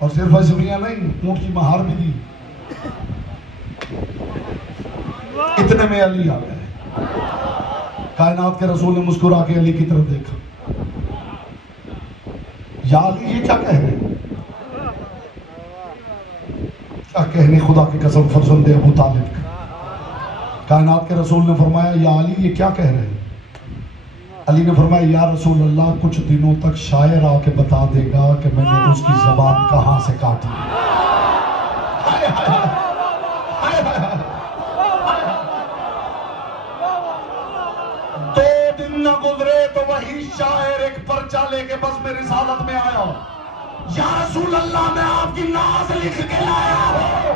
और सिर्फ अशरफियां नहीं, ऊंट की महार भी दी। इतने में अली आ गए। कायनात के रसूल ने मुस्कुरा के अली की तरफ देखा। या अली ये क्या कह रहे हैं? क्या कहने खुदा की कसम फरजंद अबू तालिब का। कायनात के रसूल ने फरमाया या अली ये क्या कह रहे हैं? अली ने फरमाया या रसूल अल्लाह कुछ दिनों तक शायर आके बता देगा कि मैंने उसकी जबान कहां से काटी। हाय हाय हाय हाय। 2 दिन न गुजरे तो वही शायर एक पर्चा लेके बस में रिसालत में आया। या रसूल अल्लाह मैं आपकी नाज लिख के लाया हूं।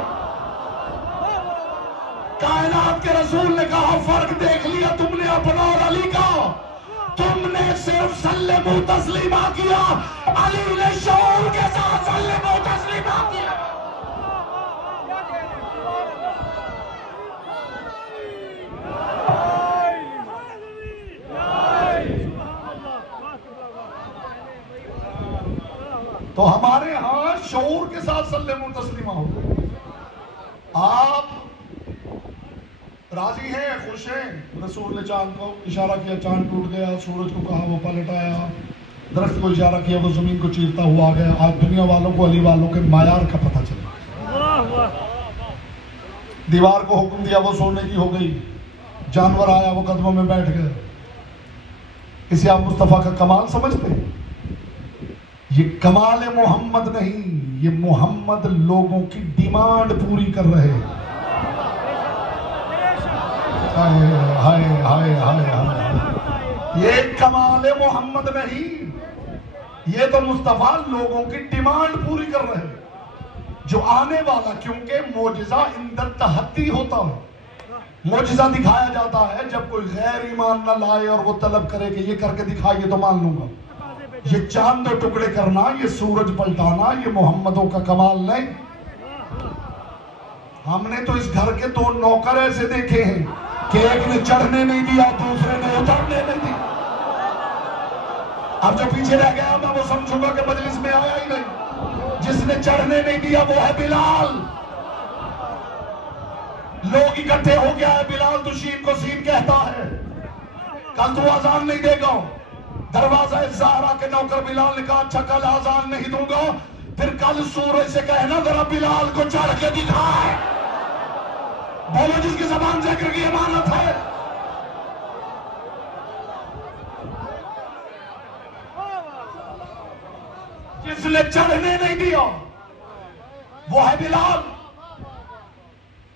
कायनात के रसूल ने कहा फर्क देख लिया तुमने अपना और अली का। तुमने सिर्फ सल्लल्लाहु तस्लीमा किया, अली ने शऊर के साथ सल्लल्लाहु तस्लीमा किया। तो हमारे यहां शऊर के साथ सल्लल्लाहु तस्लीमा हो गए। आप राजी हैं, खुश हैं? रसूल ने चांद को इशारा किया, चांद टूट गया। सूरज को कहा, वो पलट आया। दरख्त को इशारा किया, वो जमीन को चीरता हुआ आ गया। आज दुनिया वालों को अली वालों के मायार का पता चला। दीवार को हुक्म दिया, वो सोने की हो गई। जानवर आया, वो कदमों में बैठ गए। इसे आप मुस्तफा का कमाल समझते हैं? ये कमाल मोहम्मद नहीं, ये मोहम्मद लोगों की डिमांड पूरी कर रहे हैं। हाय हाय हाय हाय हाय। ये कमाल मोहम्मद नहीं, ये तो मुस्तफा लोगों की डिमांड पूरी कर रहे हैं। जो आने वाला, क्योंकि मोजिजा इंदर तहत्ती होता है। मोजिजा दिखाया जाता है जब कोई गैर ईमान न लाए और वो तलब करे कि ये करके दिखाइए तो मान लूंगा। ये चांद दो टुकड़े करना, ये सूरज पलटाना, ये मोहम्मदों का कमाल नहीं। हमने तो इस घर के 2 नौकर ऐसे देखे हैं कि एक ने चढ़ने नहीं दिया, दूसरे ने उतरने नहीं दिया। अब जो पीछे रह गया मैं वो समझूंगा कि मजलिस में आया ही नहीं। जिसने चढ़ने नहीं दिया वो है बिलाल। लोग इकट्ठे हो गया है, बिलाल तो शीन को सीन कहता है। कल तू आजान नहीं देगा। दरवाजा ज़हरा के नौकर बिलाल ने कहा अच्छा कल आजान नहीं दूंगा, फिर कल सूरज से कहना जरा बिलाल को चढ़ के दिखाए। बोलो जिसकी जबान जिक्र की अमानत है। जिसने चढ़ने नहीं दिया वो है बिलाल,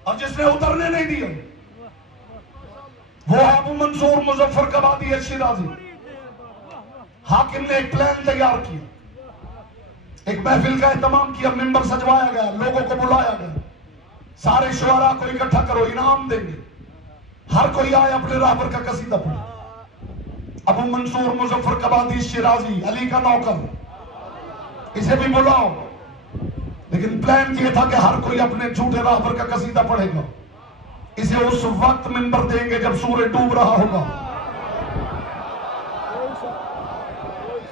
और जिसने उतरने नहीं दिया वो है अबू मंसूर मुजफ्फर कबादी शिराजी। हाकिम ने एक प्लान तैयार किया, एक महफिल का एहतमाम किया, मिंबर सजवाया गया, लोगों को बुलाया गया। सारे शुआरा को इकट्ठा करो, इनाम देंगे। हर कोई आए अपने राहबर का कसीदा पढ़े। अबू मंसूर मुजफ्फर कबादी शिराजी, अली का नौकर, इसे भी बुलाओ। लेकिन प्लान ये था कि हर कोई अपने झूठे राहबर का कसीदा पढ़ेगा। इसे उस वक्त मिंबर देंगे जब सूरज डूब रहा होगा।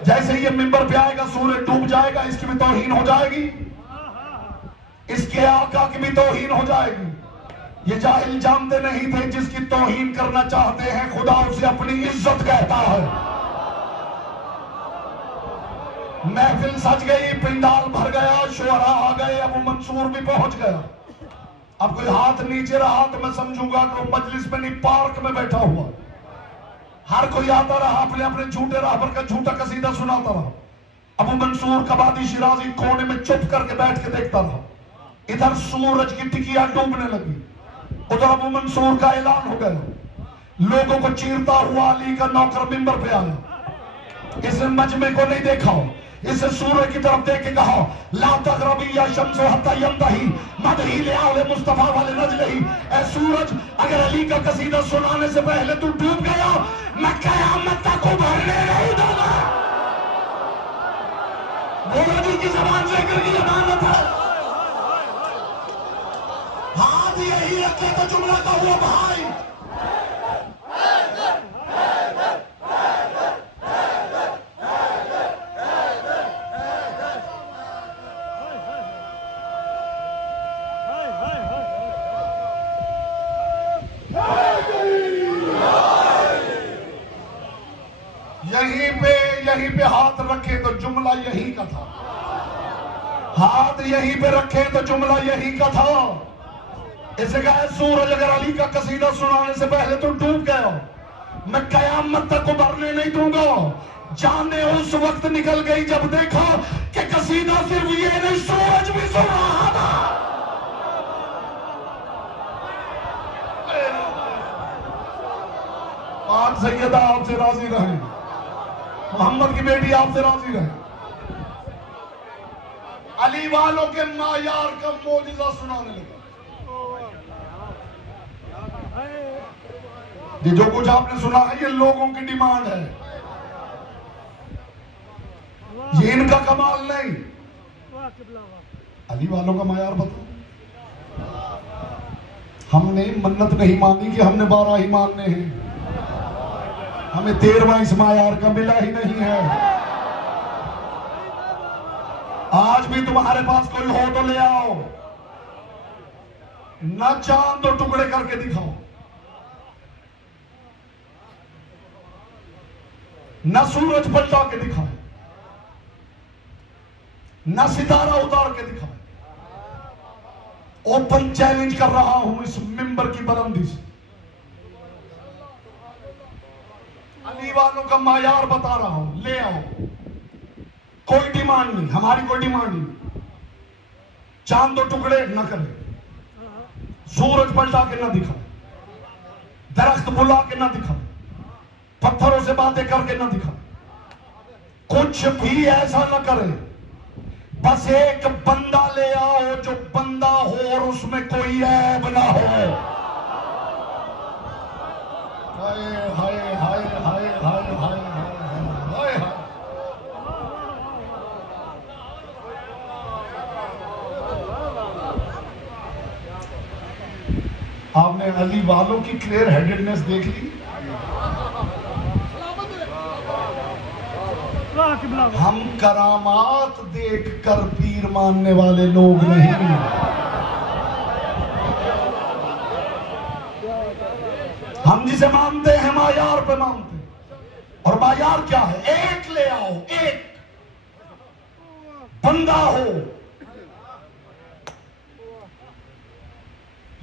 जैसे ये मिंबर पे आएगा सूरज डूब जाएगा, इसकी भी तौहीन हो जाएगी, इसके आका की भी तौहीन हो जाएगी। ये जाहिल जानते नहीं थे जिसकी तौहीन करना चाहते हैं खुदा उसे अपनी इज्जत कहता है। महफिल सज गई, पिंडाल भर गया, शुअरा आ गए, अबू मंसूर भी पहुंच गया। अब कोई हाथ नीचे रहा तो मैं समझूंगा कि वो मजलिस में नहीं पार्क में बैठा हुआ। हर कोई आता रहा, अपने अपने झूठे राहबर का झूठा कसीदा सुनाता रहा। अबू मंसूर कबादी शिराजी कोने में चुप करके बैठ के देखता रहा। इधर सूरज की टिकिया डूबने लगी, उधर अबू मंसूर का ऐलान हो गया। लोगों को चीरता हुआ अली का नौकर मिंबर पे आया। इस मजमे को नहीं देखा, इसे सूरज की तरफ देख के कहा, ला तग़रबी या शम्सु हत्ता यंतही मदही ले आले मुस्तफा वाले नजलही। ऐ सूरज, अगर अली का कसीदा सुनाने से पहले तू डूब गया, मैं क़यामत तक उभरने नहीं दूंगा। बोलो जी की जबान से जिक्र की अमानत है। हाथ यही रखे तो जुमला का हुआ भाई। यहीं पे हाथ रखे तो जुमला यही का था। हाथ यहीं पे रखे तो जुमला यही का था। इसे कहा, सूरज अगर अली का कसीदा सुनाने से पहले तो डूब गया, मैं कयामत तक उभरने नहीं दूंगा। जाने उस वक्त निकल गई जब देखा कि कसीदा सिर्फ ये नहीं, सूरज भी सुन रहा था। पाक सैयदा आपसे राजी रहे, मोहम्मद की बेटी आपसे राजी रहे। अली वालों के मायार का मोजिजा सुनाने लगा। ये जो कुछ आपने सुना है ये लोगों की डिमांड है, ये इनका कमाल नहीं। अली वालों का मायार बताओ। हमने मन्नत नहीं मानी कि हमने 12 ही मानने हैं, हमें 13वां इस मायार का मिला ही नहीं है। आज भी तुम्हारे पास कोई हो तो ले आओ, न चांद तो टुकड़े करके दिखाओ, न सूरज पलटा के दिखाओ, न सितारा उतार के दिखाओ। ओपन चैलेंज कर रहा हूं इस मिंबर की बुलंदी से। अली वालों का मायार बता रहा हूं, ले आओ। कोई डिमांड नहीं, हमारी कोई डिमांड नहीं। चांद दो टुकड़े न करे, सूरज पलटा के न दिखाए, दरख्त बुला के न दिखाए, पत्थरों से बातें करके न दिखाए, कुछ भी ऐसा न करे। बस एक बंदा ले आओ जो बंदा हो और उसमें कोई ऐब ना हो। हाय हाय हाय हाय हाय हाय हाय हाय। आपने अली वालों की क्लियर हेडेडनेस देख ली। हम करामात देखकर पीर मानने वाले लोग नहीं। हम जिसे मानते हैं मायार पे मानते हैं। और मायार क्या है? एक ले आओ, एक बंदा हो।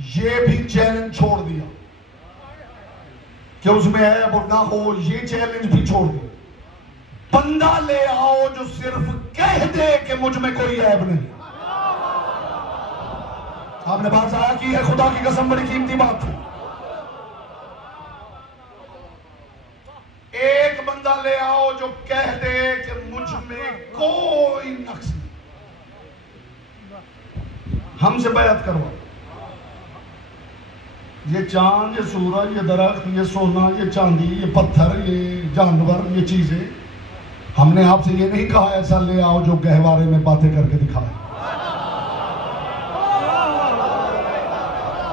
ये भी चैलेंज छोड़ दिया कि उसमें ऐब और ना हो, ये चैलेंज भी छोड़ दिया। बंदा ले आओ जो सिर्फ कह दे कि मुझ में कोई ऐब नहीं। आपने बात जाया की है, खुदा की कसम बड़ी कीमती बात है। एक बंदा ले आओ जो कह दे कि मुझ में कोई नक्स नहीं, हमसे बैत करवाओ। ये चांद, ये सूरज, ये दरख्त, ये सोना, ये चांदी, ये पत्थर, ये जानवर, ये चीजें, हमने आपसे ये नहीं कहा ऐसा ले आओ जो गहवारे में बातें करके दिखाए।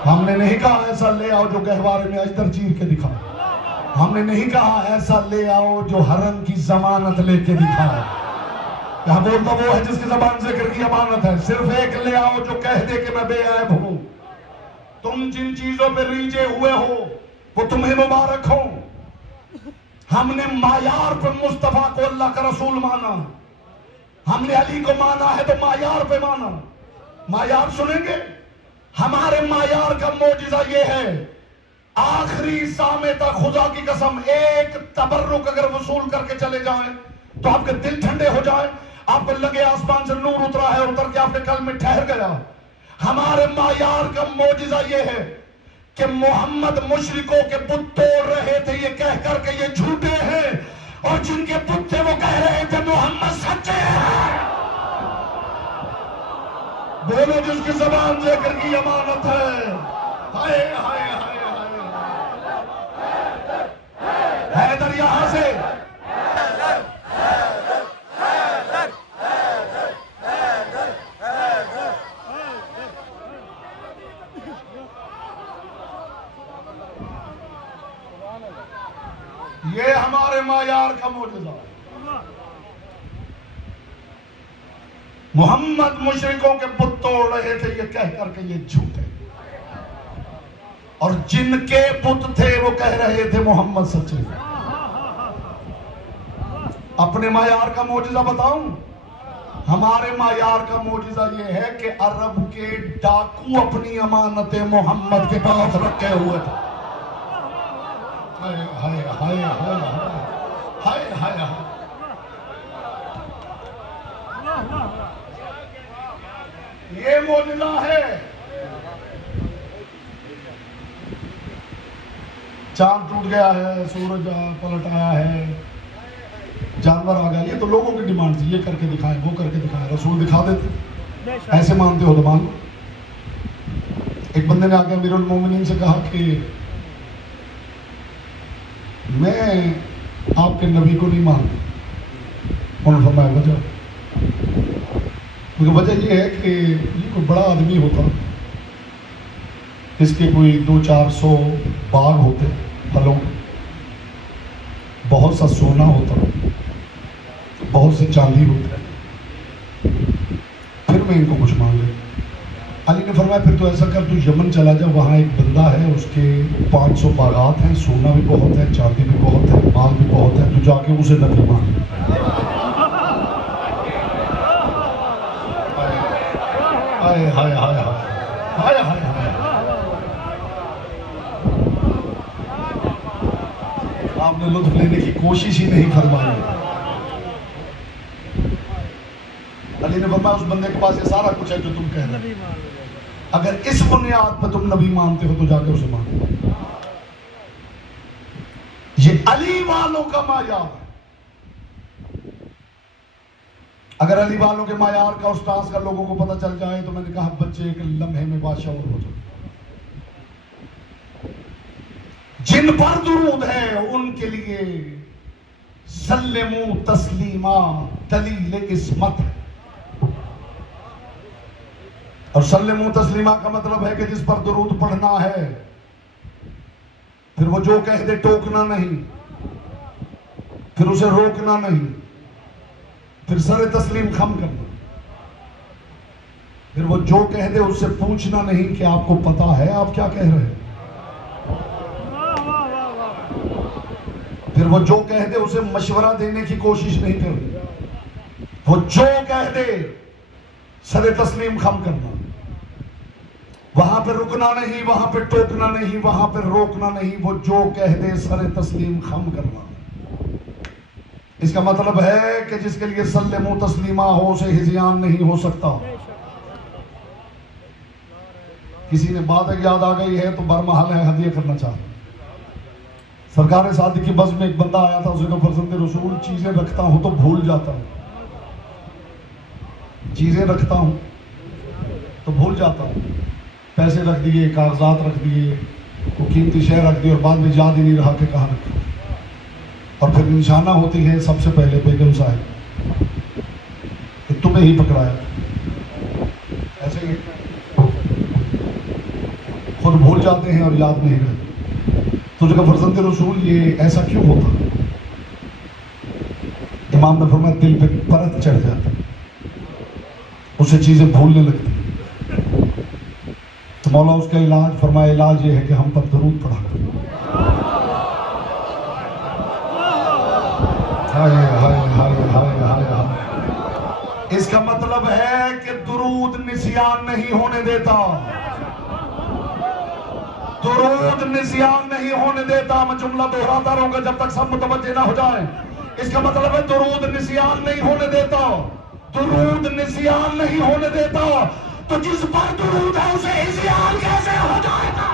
हमने नहीं कहा ऐसा ले आओ जो गहवारे में अजगर चीर के दिखाए। हमने नहीं कहा ऐसा ले आओ जो हरम की जमानत लेके दिखाए। यहाँ बोलता वो है जिसकी जबान जिक्र की अमानत है। सिर्फ एक ले आओ जो कह दे कि मैं बेऐब हूं। तुम जिन चीजों पे रीझे हुए हो वो तुम्हें मुबारक हो। हमने मायार पे मुस्तफा को अल्लाह का रसूल माना। हमने अली को माना है तो मायार पे माना। मायार सुनेंगे? हमारे मायार का मौजिजा ये है, आखिरी सामे तक खुदा की कसम एक तबर्रुक अगर वसूल करके चले जाएं तो आपके दिल ठंडे हो जाए, आपको लगे आसमान से नूर उतरा है, उतर के आपके कल में ठहर गया। हमारे मायार का मौजिजा ये है कि मोहम्मद मुशरिकों के बुत तोड़ रहे थे ये कह करके ये झूठे हैं, और जिनके बुत थे वो कह रहे थे मोहम्मद सच्चे हैं। बोलो जिसकी जबान जिक्र की अमानत है। हाय हाय हाय हाय हैदर यहां से ये हमारे मायार का मौजूदा। मोहम्मद मुशरिकों के बुत तोड़ रहे थे ये कह करके ये झूठे, और जिनके बुत थे वो कह रहे थे मोहम्मद सच्चे। अपने मायार का मौजूदा बताऊं? हमारे मायार का मौजूदा ये है कि अरब के डाकू अपनी अमानतें मोहम्मद के पास रखे हुए थे। हाय हाय हाय हाय हाय हाय हाय। ये मौजूदा है। चांद टूट गया है, सूरज पलट आया है, जानवर आ गया, ये तो लोगों की डिमांड थी, ये करके दिखाए वो करके दिखाए, रसूल दिखा देते। ऐसे मानते हो तो मान लो। एक बंदे ने आके अमीरुल मोमिनीन से कहा कि मैं आपके नबी को नहीं मानता। उन्होंने फरमाया वजह? क्योंकि वजह ये है कि ये कोई बड़ा आदमी होता, इसके कोई 200-400 बाग होते फलों, बहुत सा सोना होता, बहुत सी चांदी होता, फिर मैं इनको कुछ मान ले। अली ने फरमाया फिर तो ऐसा कर, तू यमन चला जा, वहाँ एक बंदा है, उसके 500 बागात हैं, सोना भी बहुत है, चांदी भी बहुत है, माल भी बहुत है, तू जाके उसे नबी मान। हाय हाय हाय हाय हाय हाय। आपने लुत्फ लेने की कोशिश ही नहीं फरमाई। अली ने फरमाया उस बंदे के पास ये सारा कुछ है जो तुम कह रहे हो, अगर इस बुनियाद पर तुम नबी मानते हो तो जाके उसे मानो। ये अली वालों का मायार। अगर अली वालों के मायार का उस्ताद का लोगों को पता चल जाए तो मैंने कहा बच्चे एक लम्हे में बादशाह हो जाए। जिन पर दुरूद है उनके लिए सल्लमू तस्लीमा दलील इस्मत है। और सल्लमू तस्लीमा का मतलब है कि जिस पर दुरूद पढ़ना है फिर वो जो कह दे टोकना नहीं, फिर उसे रोकना नहीं, फिर सर तस्लीम खम करना, फिर वो जो कह दे उससे पूछना नहीं कि आपको पता है आप क्या कह रहे हैं, फिर वो जो कह दे उसे मशवरा देने की कोशिश नहीं करनी, वो जो कह दे सर तस्लीम खम करना, वहां पे रुकना नहीं, वहां पे टोकना नहीं, वहां पे रोकना नहीं, वो जो कह दे सर तस्लीम खम करना। इसका मतलब है कि जिसके लिए सल्लमू तस्लीमा हो उसे हिज़यान नहीं हो सकता। किसी ने बात याद आ गई है तो बरमहल है हदिया करना चाहता। सरकार सादी की बस में एक बंदा आया था, उसे तो फरजंद रसूल चीजें रखता हूं तो भूल जाता हूं, चीजें रखता हूं तो भूल जाता हूं, पैसे रख दिए, कागजात रख दिए, वो कीमती शय रख दी और बाद में याद ही नहीं रहा कि कहाँ रखा। और फिर निशाना होती है सबसे पहले बेगम साहब कि तुम्हें ही पकड़ाया। ऐसे ही खुद भूल जाते हैं और याद नहीं रहते। तो जब फरजंद रसूल ये ऐसा क्यों होता? इमाम ने फरमाया दिल पे परत चढ़ जाती, उसे चीजें भूलने लगती। तो मौला उसका इलाज फरमाया, इलाज ये है कि हम पर दरूद पढ़ा करो। हाय हाय हाय हाय हाय हाय। इसका मतलब है कि दुरूद निसियान नहीं होने देता, दुरूद निसियान नहीं होने देता। मैं जुमला दोहराता रहूंगा जब तक सब मुतवज्जे ना हो जाए। इसका मतलब है दुरूद निसियान नहीं होने देता, दुरूद निसियान नहीं होने देता। तो जिस पर दुरूद है उसे इस्यान कैसे हो जाएगा?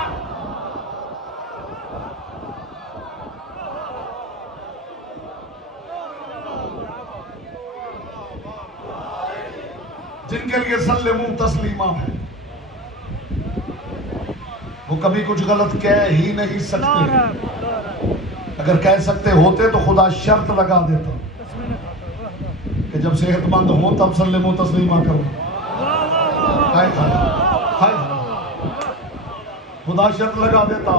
जिनके लिए सल्लमू तस्लीमा है वो कभी कुछ गलत कह ही नहीं सकते। अगर कह सकते होते तो खुदा शर्त लगा देता कि जब सेहतमंद हो तब सल्लमू तस्लीमा करो। हाय हाय हाय, खुदा शर्त लगा देता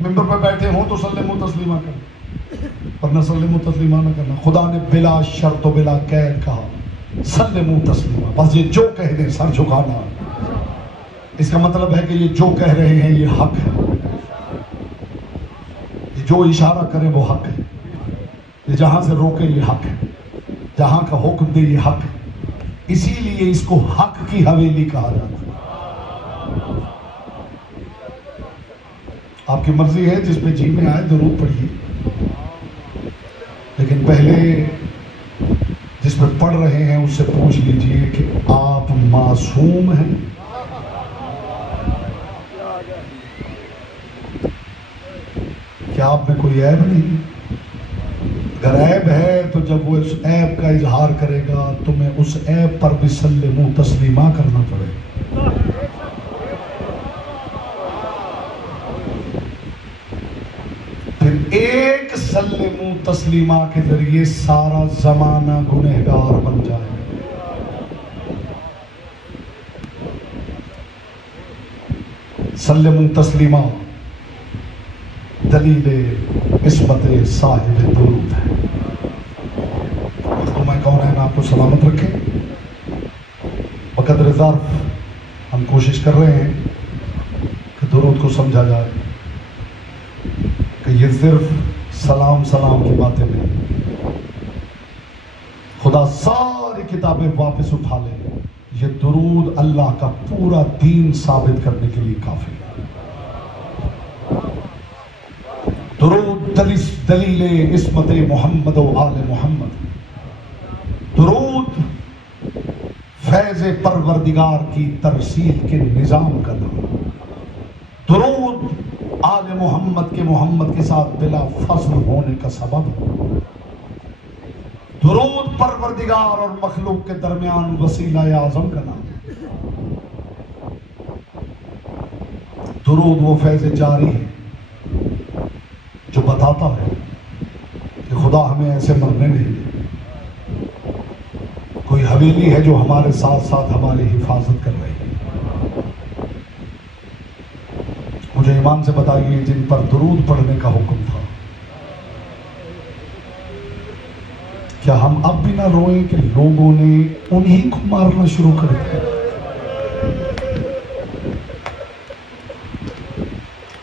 मिंबर पर बैठे हो तो सल्लमू तस्लीमा करो, वरना सल्लमू तस्लीमा न करना। खुदा ने बिला शर्त बिला कैद कहा सल्लमू तस्लीमा। बस ये जो कह दे सर झुकाना। इसका मतलब है कि ये जो कह रहे हैं ये हक है, ये जो इशारा करें वो हक है, ये जहां से रोके ये हक है, जहां का हुक्म दे ये हक है। इसीलिए इसको हक की हवेली कहा जाता है। आपकी मर्जी है जिस पे जी में आए दुरूद पढ़िए, लेकिन पहले जिस पे पढ़ रहे हैं उससे पूछ लीजिए कि आप मासूम हैं? क्या आप में कोई ऐब नहीं? अगर ऐब है तो जब वो उस ऐब का इजहार करेगा तुम्हें उस ऐब पर भी सल्लमू तस्लीमा करना पड़ेगा। फिर एक सल्लमू तस्लीमा के जरिए सारा जमाना गुनहगार बन जाएगा। सल्लमू तस्लीमा दलीले इस्मत साहिब दुरूद है। मैं कौन है ना आपको सलामत रखे। बकदर ज़र्फ हम कोशिश कर रहे हैं कि दुरूद को समझा जाए कि ये सिर्फ सलाम सलाम की बातें नहीं। खुदा सारी किताबें वापस उठा ले, ये दुरूद अल्लाह का पूरा दीन साबित करने के लिए काफी है। दुरूद दलीले इस्मत मोहम्मद व आले मोहम्मद, दुरूद फैज़ परवरदिगार की तरसील के निज़ाम का नाम, दुरूद आले मोहम्मद के साथ बिला फज़्ल होने का सबब, दुरूद परवरदिगार और मखलूक के दरमियान वसीला आज़म का नाम, दुरूद वो फैज़ जारी है जो बताता है कि खुदा हमें ऐसे मरने नहीं दे। कोई हवेली है जो हमारे साथ साथ हमारी हिफाजत कर रही है। मुझे ईमान से बताइए जिन पर दुरूद पढ़ने का हुक्म था, क्या हम अब भी ना रोए कि लोगों ने उन्हीं को मारना शुरू कर दिया?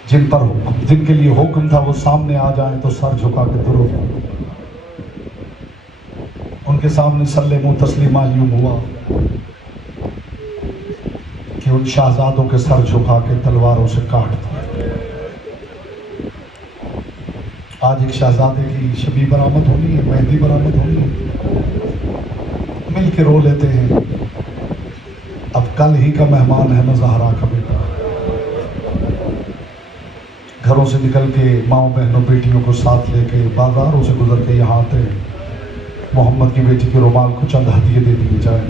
जिन पर हुक्म, जिनके लिए हुक्म था वो सामने आ जाए तो सर झुका के दुरूद, उनके सामने सल्लमू तस्लीमा यूं हुआ कि उन शहजादों के सर झुका के तलवारों से काट दिया। आज एक शहजादे की शबी बरामद होनी है, मेहंदी बरामद होनी है, मिल के रो लेते हैं। अब कल ही का मेहमान है ना ज़हरा का बेटा। घरों से निकल के माओ बहनों बेटियों को साथ लेके बाजारों से गुजर के यहाँ आते हैं। मोहम्मद की बेटी के रुमाल को चंद हदिये दे दिए जाए।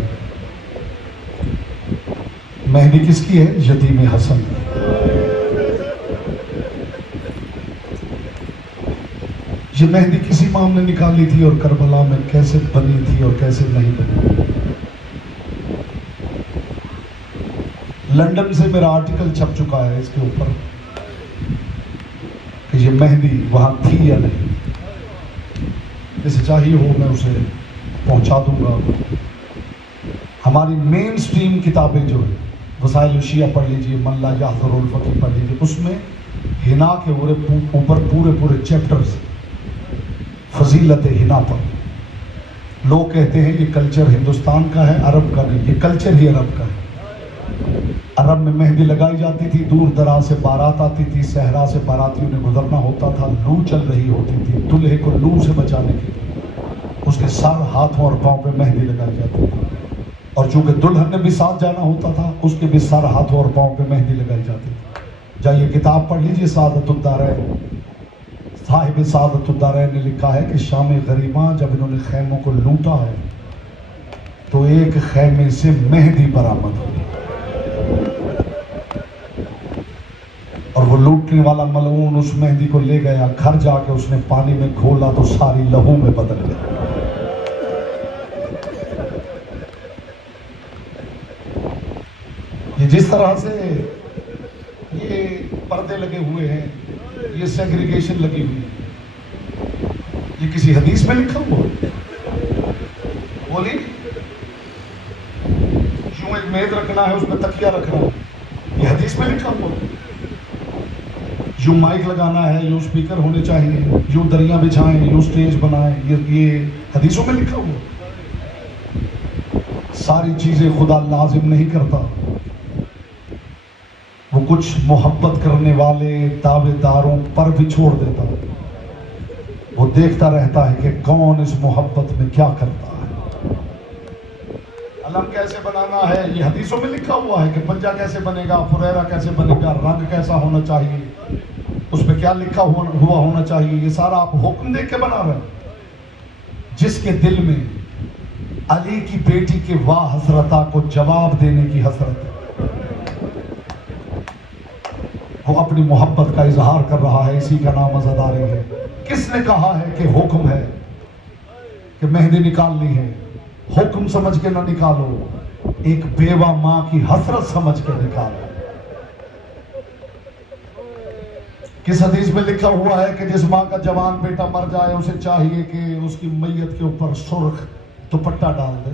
मेहंदी किसकी है? यतीम हसन। ये मेहंदी किस इमाम ने निकाली थी और करबला में कैसे बनी थी और कैसे नहीं बनी। लंदन से मेरा आर्टिकल छप चुका है इसके ऊपर कि ये मेहंदी वहां थी या नहीं। जिसे चाहिए हो मैं उसे पहुंचा दूंगा। हमारी मेन स्ट्रीम किताबें जो है वसाइल शिया पढ़ लीजिए, मल्ला याहज़रुल फ़क़ीह पढ़ लीजिए, उसमें हिना के ऊपर पूरे पूरे चैप्टर्स फजीलत हिना पर। लोग कहते हैं ये कल्चर हिंदुस्तान का है, अरब का नहीं। ये कल्चर ही अरब का है। अरब में मेहंदी लगाई जाती थी, दूर दराज से बारात आती थी, सहरा से बारातियों ने गुजरना होता था, लू चल रही होती थी, दूल्हे को लू से बचाने के लिए उसके सर, हाथों और पाँव पे मेहंदी लगाई जाती थी। और चूंकि दुल्हन ने भी साथ जाना होता था, उसके भी सर, हाथों और पाँव पे मेहंदी लगाई जाती थी। जाइए किताब पढ़ लीजिए, सादतुद्दारैन, साहिब सादतुद्दारैन ने लिखा है कि शाम गरीबा जब इन्होंने खैमों को लूटा है तो एक खैमे से मेहंदी बरामद हुई और वो लूटने वाला मलऊन उस मेहंदी को ले गया, घर जाके उसने पानी में घोला तो सारी लहू में बदल गई। ये जिस तरह से ये पर्दे लगे हुए हैं, ये सेग्रीगेशन लगी हुई है, ये किसी हदीस में लिखा हुआ? बोली यूं एक मेज रखना है, उसमें तकिया रखना है, ये हदीस में लिखा हुआ? यूं माइक लगाना है, यूं स्पीकर होने चाहिए, यूं दरिया बिछाएं, यूं स्टेज बनाएं, ये हदीसों में लिखा हुआ? सारी चीजें खुदा लाजिम नहीं करता, वो कुछ मोहब्बत करने वाले दावेदारों पर भी छोड़ देता है। वो देखता रहता है कि कौन इस मोहब्बत में क्या करता है। अलम कैसे बनाना है, ये हदीसों में लिखा हुआ है कि पंजा कैसे बनेगा, फुरेरा कैसे बनेगा, रंग कैसा होना चाहिए, उस पर क्या लिखा हुआ होना चाहिए, ये सारा आप हुक्म देख के बना रहे हैं। जिसके दिल में अली की बेटी के वाह हसरता को जवाब देने की हसरत है, वो अपनी मोहब्बत का इजहार कर रहा है, इसी का नाम अज़ादारी है। किसने कहा है कि हुक्म है कि मेहंदी निकालनी है? हुक्म समझ के ना निकालो, एक बेवा मां की हसरत समझ के निकालो। किस हदीस में लिखा हुआ है कि जिस मां का जवान बेटा मर जाए उसे चाहिए कि उसकी मैयत के ऊपर सुर्ख दुपट्टा डाल दे?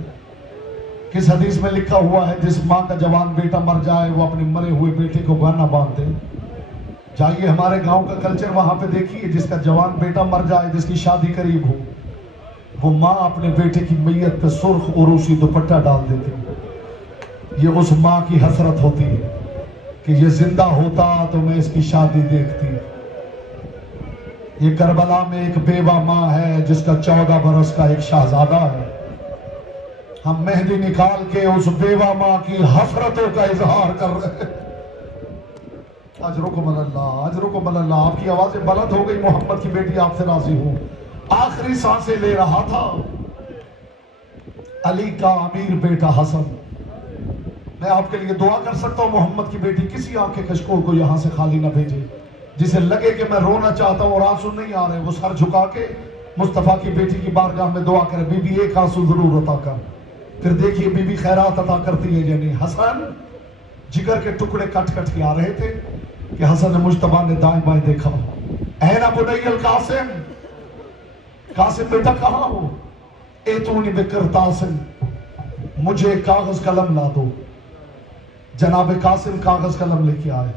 किस हदीस में लिखा हुआ है जिस मां का जवान बेटा मर जाए वो अपने मरे हुए बेटे को गाना बांध दे? जाइए हमारे गांव का कल्चर वहां पे देखिए, जिसका जवान बेटा मर जाए, जिसकी शादी करीब हो, वो माँ अपने बेटे की मैयत पे सुर्ख उरूसी दुपट्टा डाल देती। ये उस माँ की हसरत होती है कि ये जिंदा होता तो मैं इसकी शादी देखती। ये करबला में एक बेवा माँ है जिसका 14 बरस का एक शहजादा है। हम मेहंदी निकाल के उस बेवा माँ की हसरतों का इजहार कर रहे हैं। अजरुकुमुल्लाह, अजरुकुमुल्लाह। आपकी आवाजें बुलंद हो गई, मोहम्मद की बेटी आपसे राजी हूं। आखिरी सांसें ले रहा था अली का अमीर बेटा हसन। मैं आपके लिए दुआ कर सकता हूं, मोहम्मद की बेटी किसी आंखें कशकोल को यहां से खाली ना भेजे। जिसे लगे कि मैं रोना चाहता हूं और आंसू नहीं आ रहे, वो सर झुका के मुस्तफा की बेटी की बारगाह में दुआ करे, बीबी एक आंसू जरूर अता कर। फिर देखिए बीबी खैरात अता करती है या नहीं। हसन जिगर के टुकड़े कट कट के आ रहे थे कि हसन मुश्तबा ने दाएं बाएं देखा। ऐना बुनैयल कासिम, कासिम बेटा कहाँ हो? एतूनी बिकरतासिम, मुझे कागज कलम ला दो। जनाब कासिम कागज कलम लेके आए।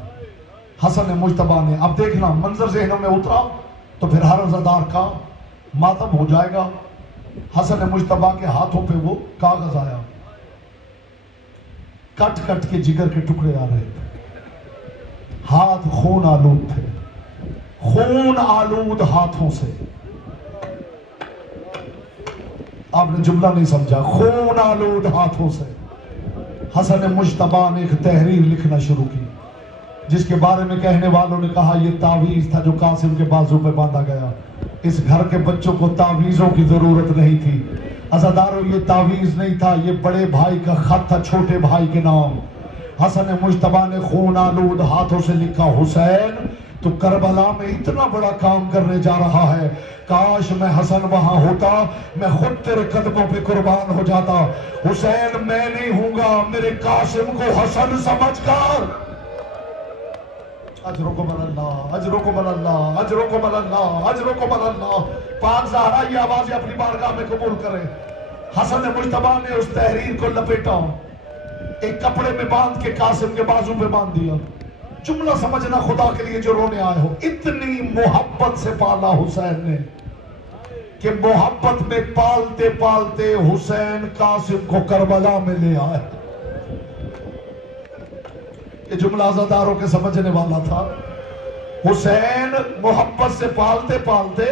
हसन मुश्तबा ने, अब देखना मंजर ज़हनों में उतरा तो फिर हर अज़ादार का मातम हो जाएगा। हसन मुश्तबा के हाथों पे वो कागज आया, कट कट के जिगर के टुकड़े आ रहे थे, हाथ खून आलूद थे, खून आलूद हाथों से। आपने जुमला नहीं समझा, खून आलूद हाथों से हसन मुश्तबा ने एक तहरीर लिखना शुरू की, जिसके बारे में कहने वालों ने कहा यह तावीज था जो कासिम के बाजू पे बांधा गया। इस घर के बच्चों को तावीजों की जरूरत नहीं थी। अज़ादारों, ये तावीज नहीं था, ये बड़े भाई का खत था छोटे भाई के नाम। हसन मुश्तबा ने खून आलूद हाथों से लिखा, हुसैन तो करबला में इतना बड़ा काम करने जा रहा है, काश मैं हसन वहां होता, मैं खुद तेरे कदमों पे कुर्बान हो जाता। हुसैन मैं नहीं हूंगा, मेरे कासिम को हसन समझकर अजरुकुम अल्लाह, अजरुकुम अल्लाह, अजरुकुम अल्लाह, अजरुकुम अल्लाह। पाक ज़हरा ये आवाज़ें अपनी बारगाह में कबूल करें। हसन मुज्तबा ने उस तहरीर को लपेटा, एक कपड़े में बांध के कासिम के बाजू पे बांध दिया। जुमला समझना खुदा के लिए जो रोने आए हो, इतनी मोहब्बत से पाला हुसैन ने कि मोहब्बत में पालते पालते हुसैन कासिम को करबला में ले आए। ये जुमला अज़ादारों के समझने वाला था। हुसैन मोहब्बत से पालते पालते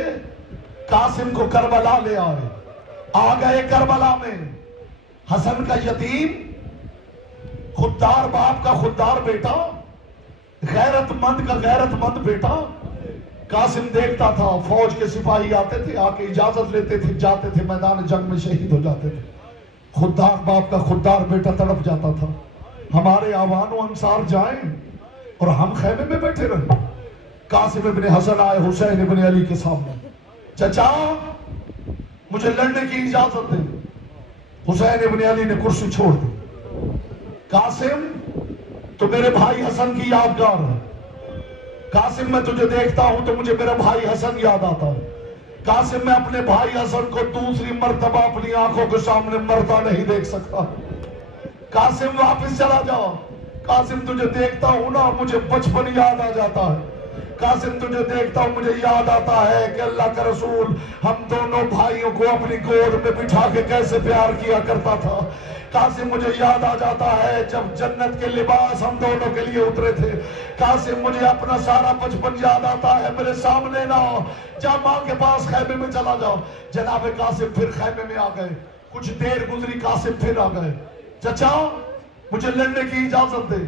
कासिम को करबला ले आए। आ गए करबला में, हसन का यतीम, खुददार बाप का खुददार बेटा, गैरतमंद का गैरतमंद बेटा। कासिम देखता था, फौज के सिपाही आते थे, आके इजाजत लेते थे, जाते थे मैदान जंग में, शहीद हो जाते थे। खुददार बाप का खुददार बेटा तड़प जाता था, हमारे आवानो अंसार जाएं और हम खैमे में बैठे रहे। कासिम इब्ने हसन आए हुसैन इब्ने अली के सामने, चचा मुझे लड़ने की इजाजत दे। हुसैन इब्ने अली ने कुर्सी छोड़ दी। कासिम तो मेरे भाई हसन की यादगार है। कासिम मैं तुझे देखता हूं तो मुझे मेरा भाई हसन याद आता है। कासिम मैं अपने भाई हसन को दूसरी मर्तबा अपनी आंखों के सामने मरता नहीं देख सकता। कासिम वापस चला जाओ। कासिम तुझे देखता हूं ना, मुझे बचपन याद आ जाता है। कासिम तुझे देखता हूं, मुझे याद आता है कि अल्लाह का रसूल हम दोनों भाइयों को अपनी गोद में बिठा के कैसे प्यार किया करता था। कासिम मुझे याद आ जाता है जब जन्नत के लिबास हम दोनों के लिए उतरे थे। कासिम मुझे अपना सारा बचपन याद आता है। मेरे सामने ना हो, जा मां के पास खैमे में चला जाओ। जनाब कासिम फिर खैमे में आ गए। कुछ देर गुजरी, कासिम फिर आ गए। चचा मुझे लड़ने की इजाजत दे।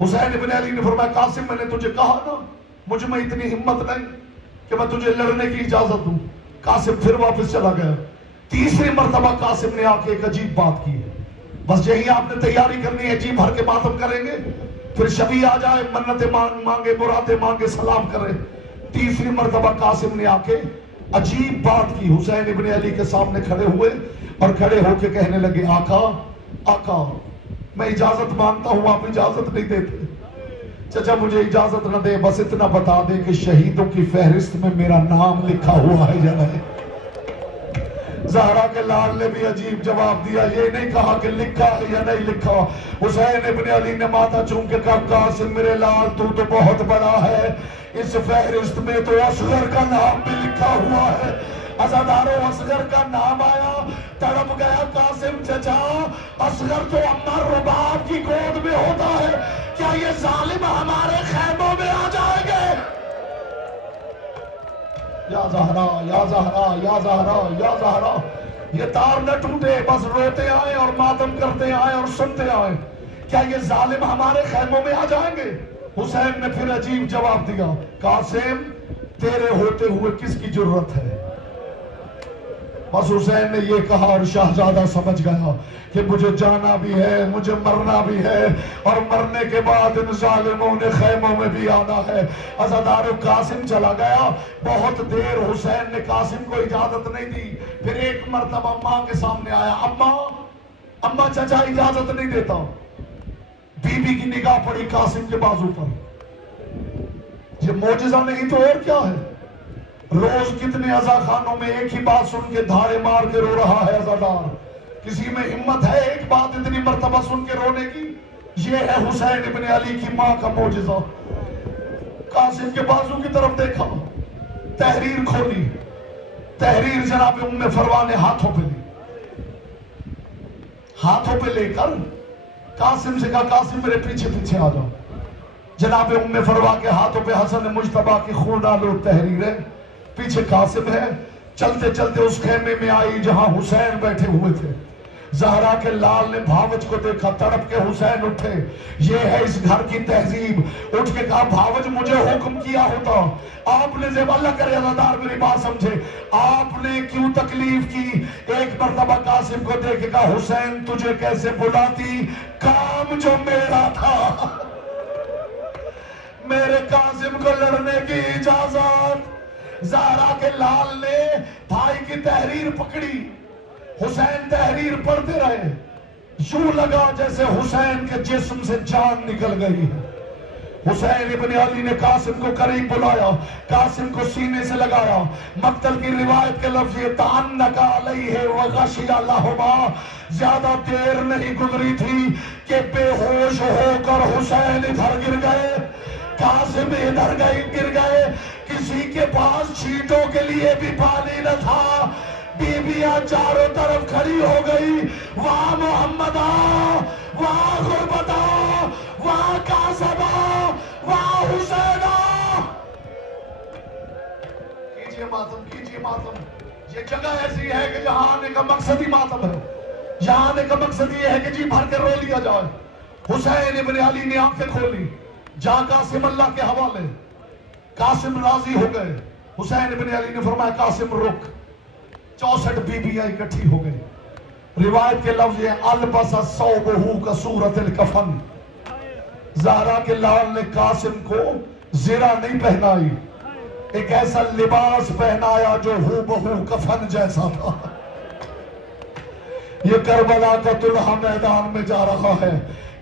हुसैन इब्ने अली ने फरमाया, कासिम मैंने तुझे कहा ना, मुझ में इतनी हिम्मत नहीं कि मैं तुझे लड़ने की इजाजत दूं। कासिम फिर वापस चला गया। तीसरी मर्तबा कासिम ने आके एक अजीब बात की, बस यही आपने तैयारी करनी है, जी भर के मातम करेंगे, फिर शबी आ जाए, मन्नतें मांगे, मुरादें मांगे, सलाम करे। तीसरी मर्तबा कासिम ने आके अजीब बात की। हुसैन इब्ने अली के सामने खड़े हुए और खड़े होके कहने लगे, आका आका मैं इजाजत मांगता हूं, आप इजाजत नहीं देते। चचा मुझे इजाजत न दे, बस इतना बता दे कि शहीदों की फहरिस्त में मेरा नाम लिखा हुआ है या नहीं। ज़हरा के लाल ने भी अजीब जवाब दिया, ये नहीं कहा कि लिखा है या नहीं लिखा। हुसैन इब्ने अली ने माथा चूम के कहा, कासिम मेरे लाल तू तो बहुत बड़ा है, इस फहरिस्त में तो असगर का नाम भी लिखा हुआ है। अज़ादारों असगर का नाम आया, तड़प गया कासिम। चचा असगर तो अम्मा रुबाब की गोद में होता है, क्या ये जालिम हमारे खैमों में आ जाएंगे? या ज़हरा या ज़हरा या ज़हरा या ज़हरा, ये तार न टूटे, बस रोते आए और मातम करते आए और सुनते आए, क्या ये जालिम हमारे खैमों में आ जाएंगे? हुसैन ने फिर अजीब जवाब दिया, कासिम तेरे होते हुए किसकी जरूरत है? बस हुसैन ने ये कहा और शाहजादा समझ गया कि मुझे जाना भी है, मुझे मरना भी है, और मरने के बाद इन जालिमों ने खैमों में भी आना है। अज़ादारों कासिम चला गया। बहुत देर हुसैन ने कासिम को इजाजत नहीं दी। फिर एक मर्तबा मां के सामने आया, अम्मा अम्मा चचा इजाजत नहीं देता। बीबी की निगाह पड़ी कासिम के बाजू पर। ये मोजिजा नहीं तो और क्या है? रोज कितने अज़ा खानों में एक ही बात सुन के धाड़े मार के रो रहा है अज़ादार। किसी में हिम्मत है एक बात इतनी मर्तबा सुन के रोने की? ये है हुसैन इब्ने अली की मां का मोजिजा। कासिम के बाजू की तरफ देखा, तहरीर खोली, तहरीर जनाब उम्मे फरवा ने हाथों पे ली। हाथों पे लेकर कासिम से कहा, कासिम मेरे पीछे पीछे आ जाओ। जनाब उम्मे फरवा के हाथों पे हसन मुज्तबा की खून आलूद तहरीर है, पीछे कासिम है। चलते चलते उस खेमे में आई जहां हुसैन बैठे हुए थे। ज़हरा के लाल ने भावज को देखा, तड़प के हुसैन उठे। ये है इस घर की तहजीब। उठ के कहा, भावज मुझे हुक्म किया होता, आपने जब अल्लाह करे अज़ादार मेरी बात समझे, आपने क्यों तकलीफ की? एक मर्तबा कासिम को देख के कहा, हुसैन तुझे कैसे बुलाती, काम जो मेरा था। मेरे कासिम को लड़ने की इजाजत। ज़हरा के लाल ने भाई की तहरीर पकड़ी, हुसैन तहरीर पढ़ते रहे। यूं लगा जैसे हुसैन के जिस्म से जान निकल गई है। हुसैन इब्ने अली ने कासिम को करीब बुलाया, कासिम को सीने से लगाया। मक्तल की रिवायत के लफ्ज ये तान्नका अलैहि व गशिया लहुमा, ज्यादा देर नहीं गुजरी थी कि बेहोश होकर हुसैन इधर गिर गए, कासिम इधर गिर गए। किसी के पास छींटों के लिए भी पानी न था। बीबियां चारों तरफ खड़ी हो गई, वाह मोहम्मदा, वाह गुरबता, वाह कासबा, वाह हुसैना। कीजिए मातम, कीजिए मातम। ये जगह ऐसी है कि जहां आने का मकसद ही मातम है। यहां आने का मकसद ये है कि जी भर के रो लिया जाए। हुसैन इब्ने अली ने आंखें खोली, जा कासिम अल्लाह के हवाले। कासिम राजी हो गए। हुसैन इब्ने अली ने फरमाया कासिम रुक। 64 बीबियां इकट्ठी हो गई। रिवायत के लफ्ज है अलबसा सौबहू का सूरतिल कफन। ज़हरा के लाल ने कासिम को ज़िरा नहीं पहनाई, एक ऐसा लिबास पहनाया जो हूबहू कफन जैसा था। ये करबला का दुल्हा मैदान में जा रहा है,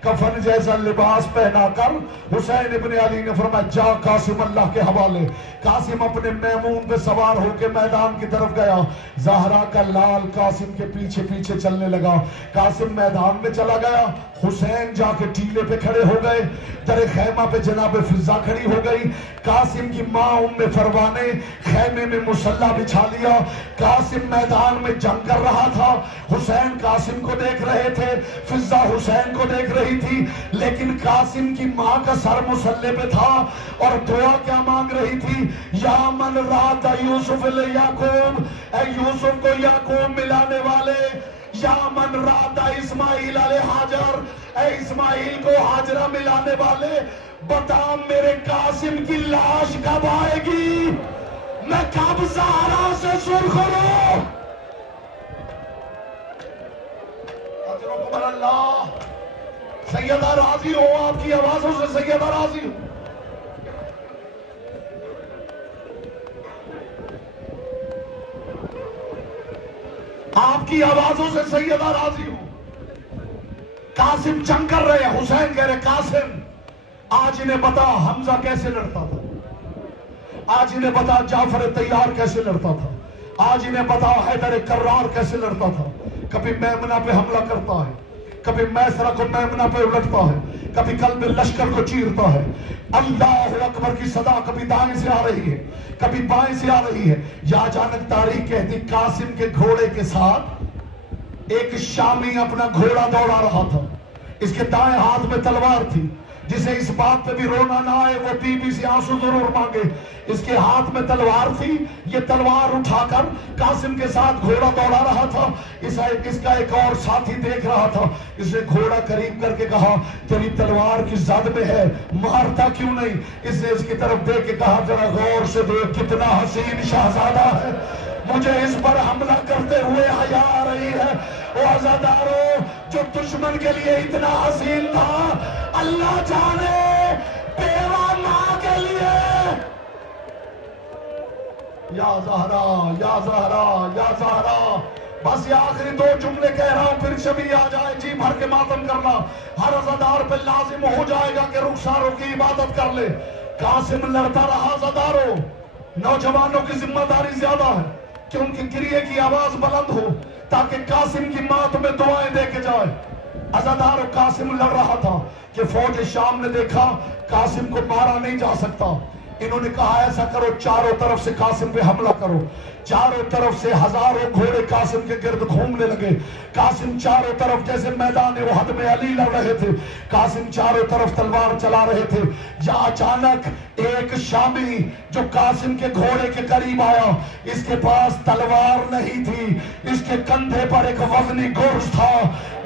कफन जैसा लिबास पहनाकर हुसैन इब्ने अली ने फरमाया जा कासिम अल्लाह के हवाले। कासिम अपने मैमून पे सवार होकर मैदान की तरफ गया। ज़हरा का लाल कासिम के पीछे पीछे चलने लगा। कासिम मैदान में चला गया, हुसैन जाके टीले पे खड़े हो गए। दरे खैमा पे जनाब फिजा खड़ी हो गई। कासिम की माँ उम्मे फरवा ने खैमे में मुसल्ला बिछा लिया। कासिम मैदान में जंग कर रहा था। हुसैन कासिम को देख रहे थे, फिजा हुसैन को देख रही थी। लेकिन कासिम की माँ का सर मुसल्ले पे था और दुआ क्या मांग रही थी, या मन रात यूसुफ याकूब, ऐ यूसुफ को याकूब मिलाने वाले, या मन राता इस्माइल अले हाजर, ऐ इस्माइल को हाजरा मिलाने वाले, बता मेरे कासिम की लाश कब आएगी, मैं कब ज़हरा से सुर्ख हूं। अल्लाह सैयदा राजी हो, आपकी आवाजों से सैयदा राजी हो। आपकी आवाजों से सैयदा राजी हो। कासिम जंग कर रहे हैं। हुसैन कह रहे कासिम आज इन्हें बता हमजा कैसे लड़ता था, आज इन्हें बता जाफर तैयार कैसे लड़ता था, आज इन्हें बता हैदर कर्रार कैसे लड़ता था। कभी मैमना पे हमला करता है, कभी मैसरा को मैमना पे उलटता है, कभी कल्ब लश्कर को चीरता है। अल्लाह अकबर की सदा कभी दाएं से आ रही है, कभी बाएं से आ रही है। या अचानक तारीख कहती कासिम के घोड़े के साथ एक शामी अपना घोड़ा दौड़ा रहा था। इसके दाएं हाथ में तलवार थी। जिसे इस बात पे भी रोना ना आए वो बीबी से आंसू जरूर मांगे। इसके हाथ में तलवार थी, ये तलवार उठाकर कासिम के साथ घोड़ा दौड़ा रहा था। इसका एक और साथी देख रहा था। इसने घोड़ा करीब करके कहा तेरी तलवार की जद में है, मारता क्यों नहीं। इसने इसकी तरफ देख के कहा जरा गौर से देख कितना हसीन शहजादा है, मुझे इस पर हमला करते हुए हया आ रही है। वो आजादारों जो दुश्मन के लिए इतना हसीन था, अल्लाह जाने बेवा मां के लिए। या ज़हरा, या ज़हरा, या ज़हरा। बस ये आखिरी 2 जुमले कह रहा हूं, फिर शबी आ जाए जी भर के मातम करना। हर अज़ादार पे लाजिम हो जाएगा कि रुखसारों की इबादत कर ले। कासिम लड़ता रहा। अज़ादारों नौजवानों की जिम्मेदारी ज्यादा है कि उनकी गिरिए की आवाज बुलंद हो ताकि कासिम की मां तुम्हें दुआएं दे के जाए। अज़ादारों कासिम लड़ रहा था कि फौज शाम ने देखा कासिम को मारा नहीं जा सकता। इन्होंने कहा ऐसा करो चारों तरफ से कासिम पे हमला करो। चारों तरफ से हजारों घोड़े कासिम के गिर्द घूमने लगे। कासिम चारों तरफ जैसे मैदान वहद में अली लड़ रहे थे, कासिम चारों तरफ तलवार चला रहे थे। या अचानक एक शामी जो कासिम के घोड़े के करीब आया, इसके पास तलवार नहीं थी, इसके कंधे पर एक वजनी गोश्त था।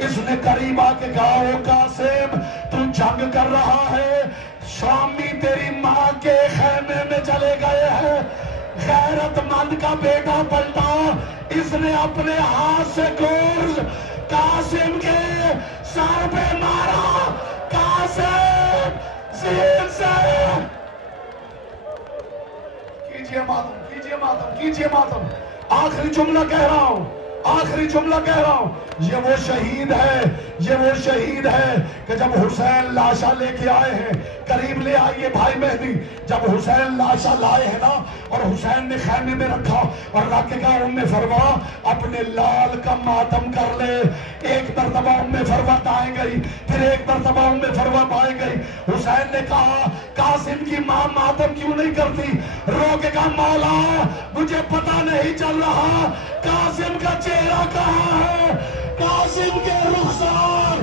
इसने करीब आके कहा ओ कासिम तू जंग कर रहा है, शामी तेरी मां के खैमे में चले गए हैं। गैरतमंद का बेटा पलटा, इसने अपने हाथ से गोश्त कासिम के सर पे मारा। कासिम जीन से कीजिए मातम, कीजिए मातम, कीजिए मातम। आखिरी जुमला कह रहा हूं, आखिरी जुमला कह रहा हूं, ये वो शहीद है, ये वो शहीद है कि जब हुसैन लाशा लेके आए हैं, करीब ले आइए भाई मेहदी, जब हुसैन लाशा लाए हैं ना और हुसैन ने खैमे में रखा और रख के कहा उम्मे फरवा अपने लाल का मातम कर ले। एक मरतबा उम्मे फरवा दाएं गई, फिर एक मरतबा उम्मे फरवा बाएं गई। हुसैन ने कहा कासिम की मां मातम क्यों नहीं करती? रो के कहा मौला मुझे पता नहीं चल रहा कासिम का चेहरा कहां है, कासिम के रुखसार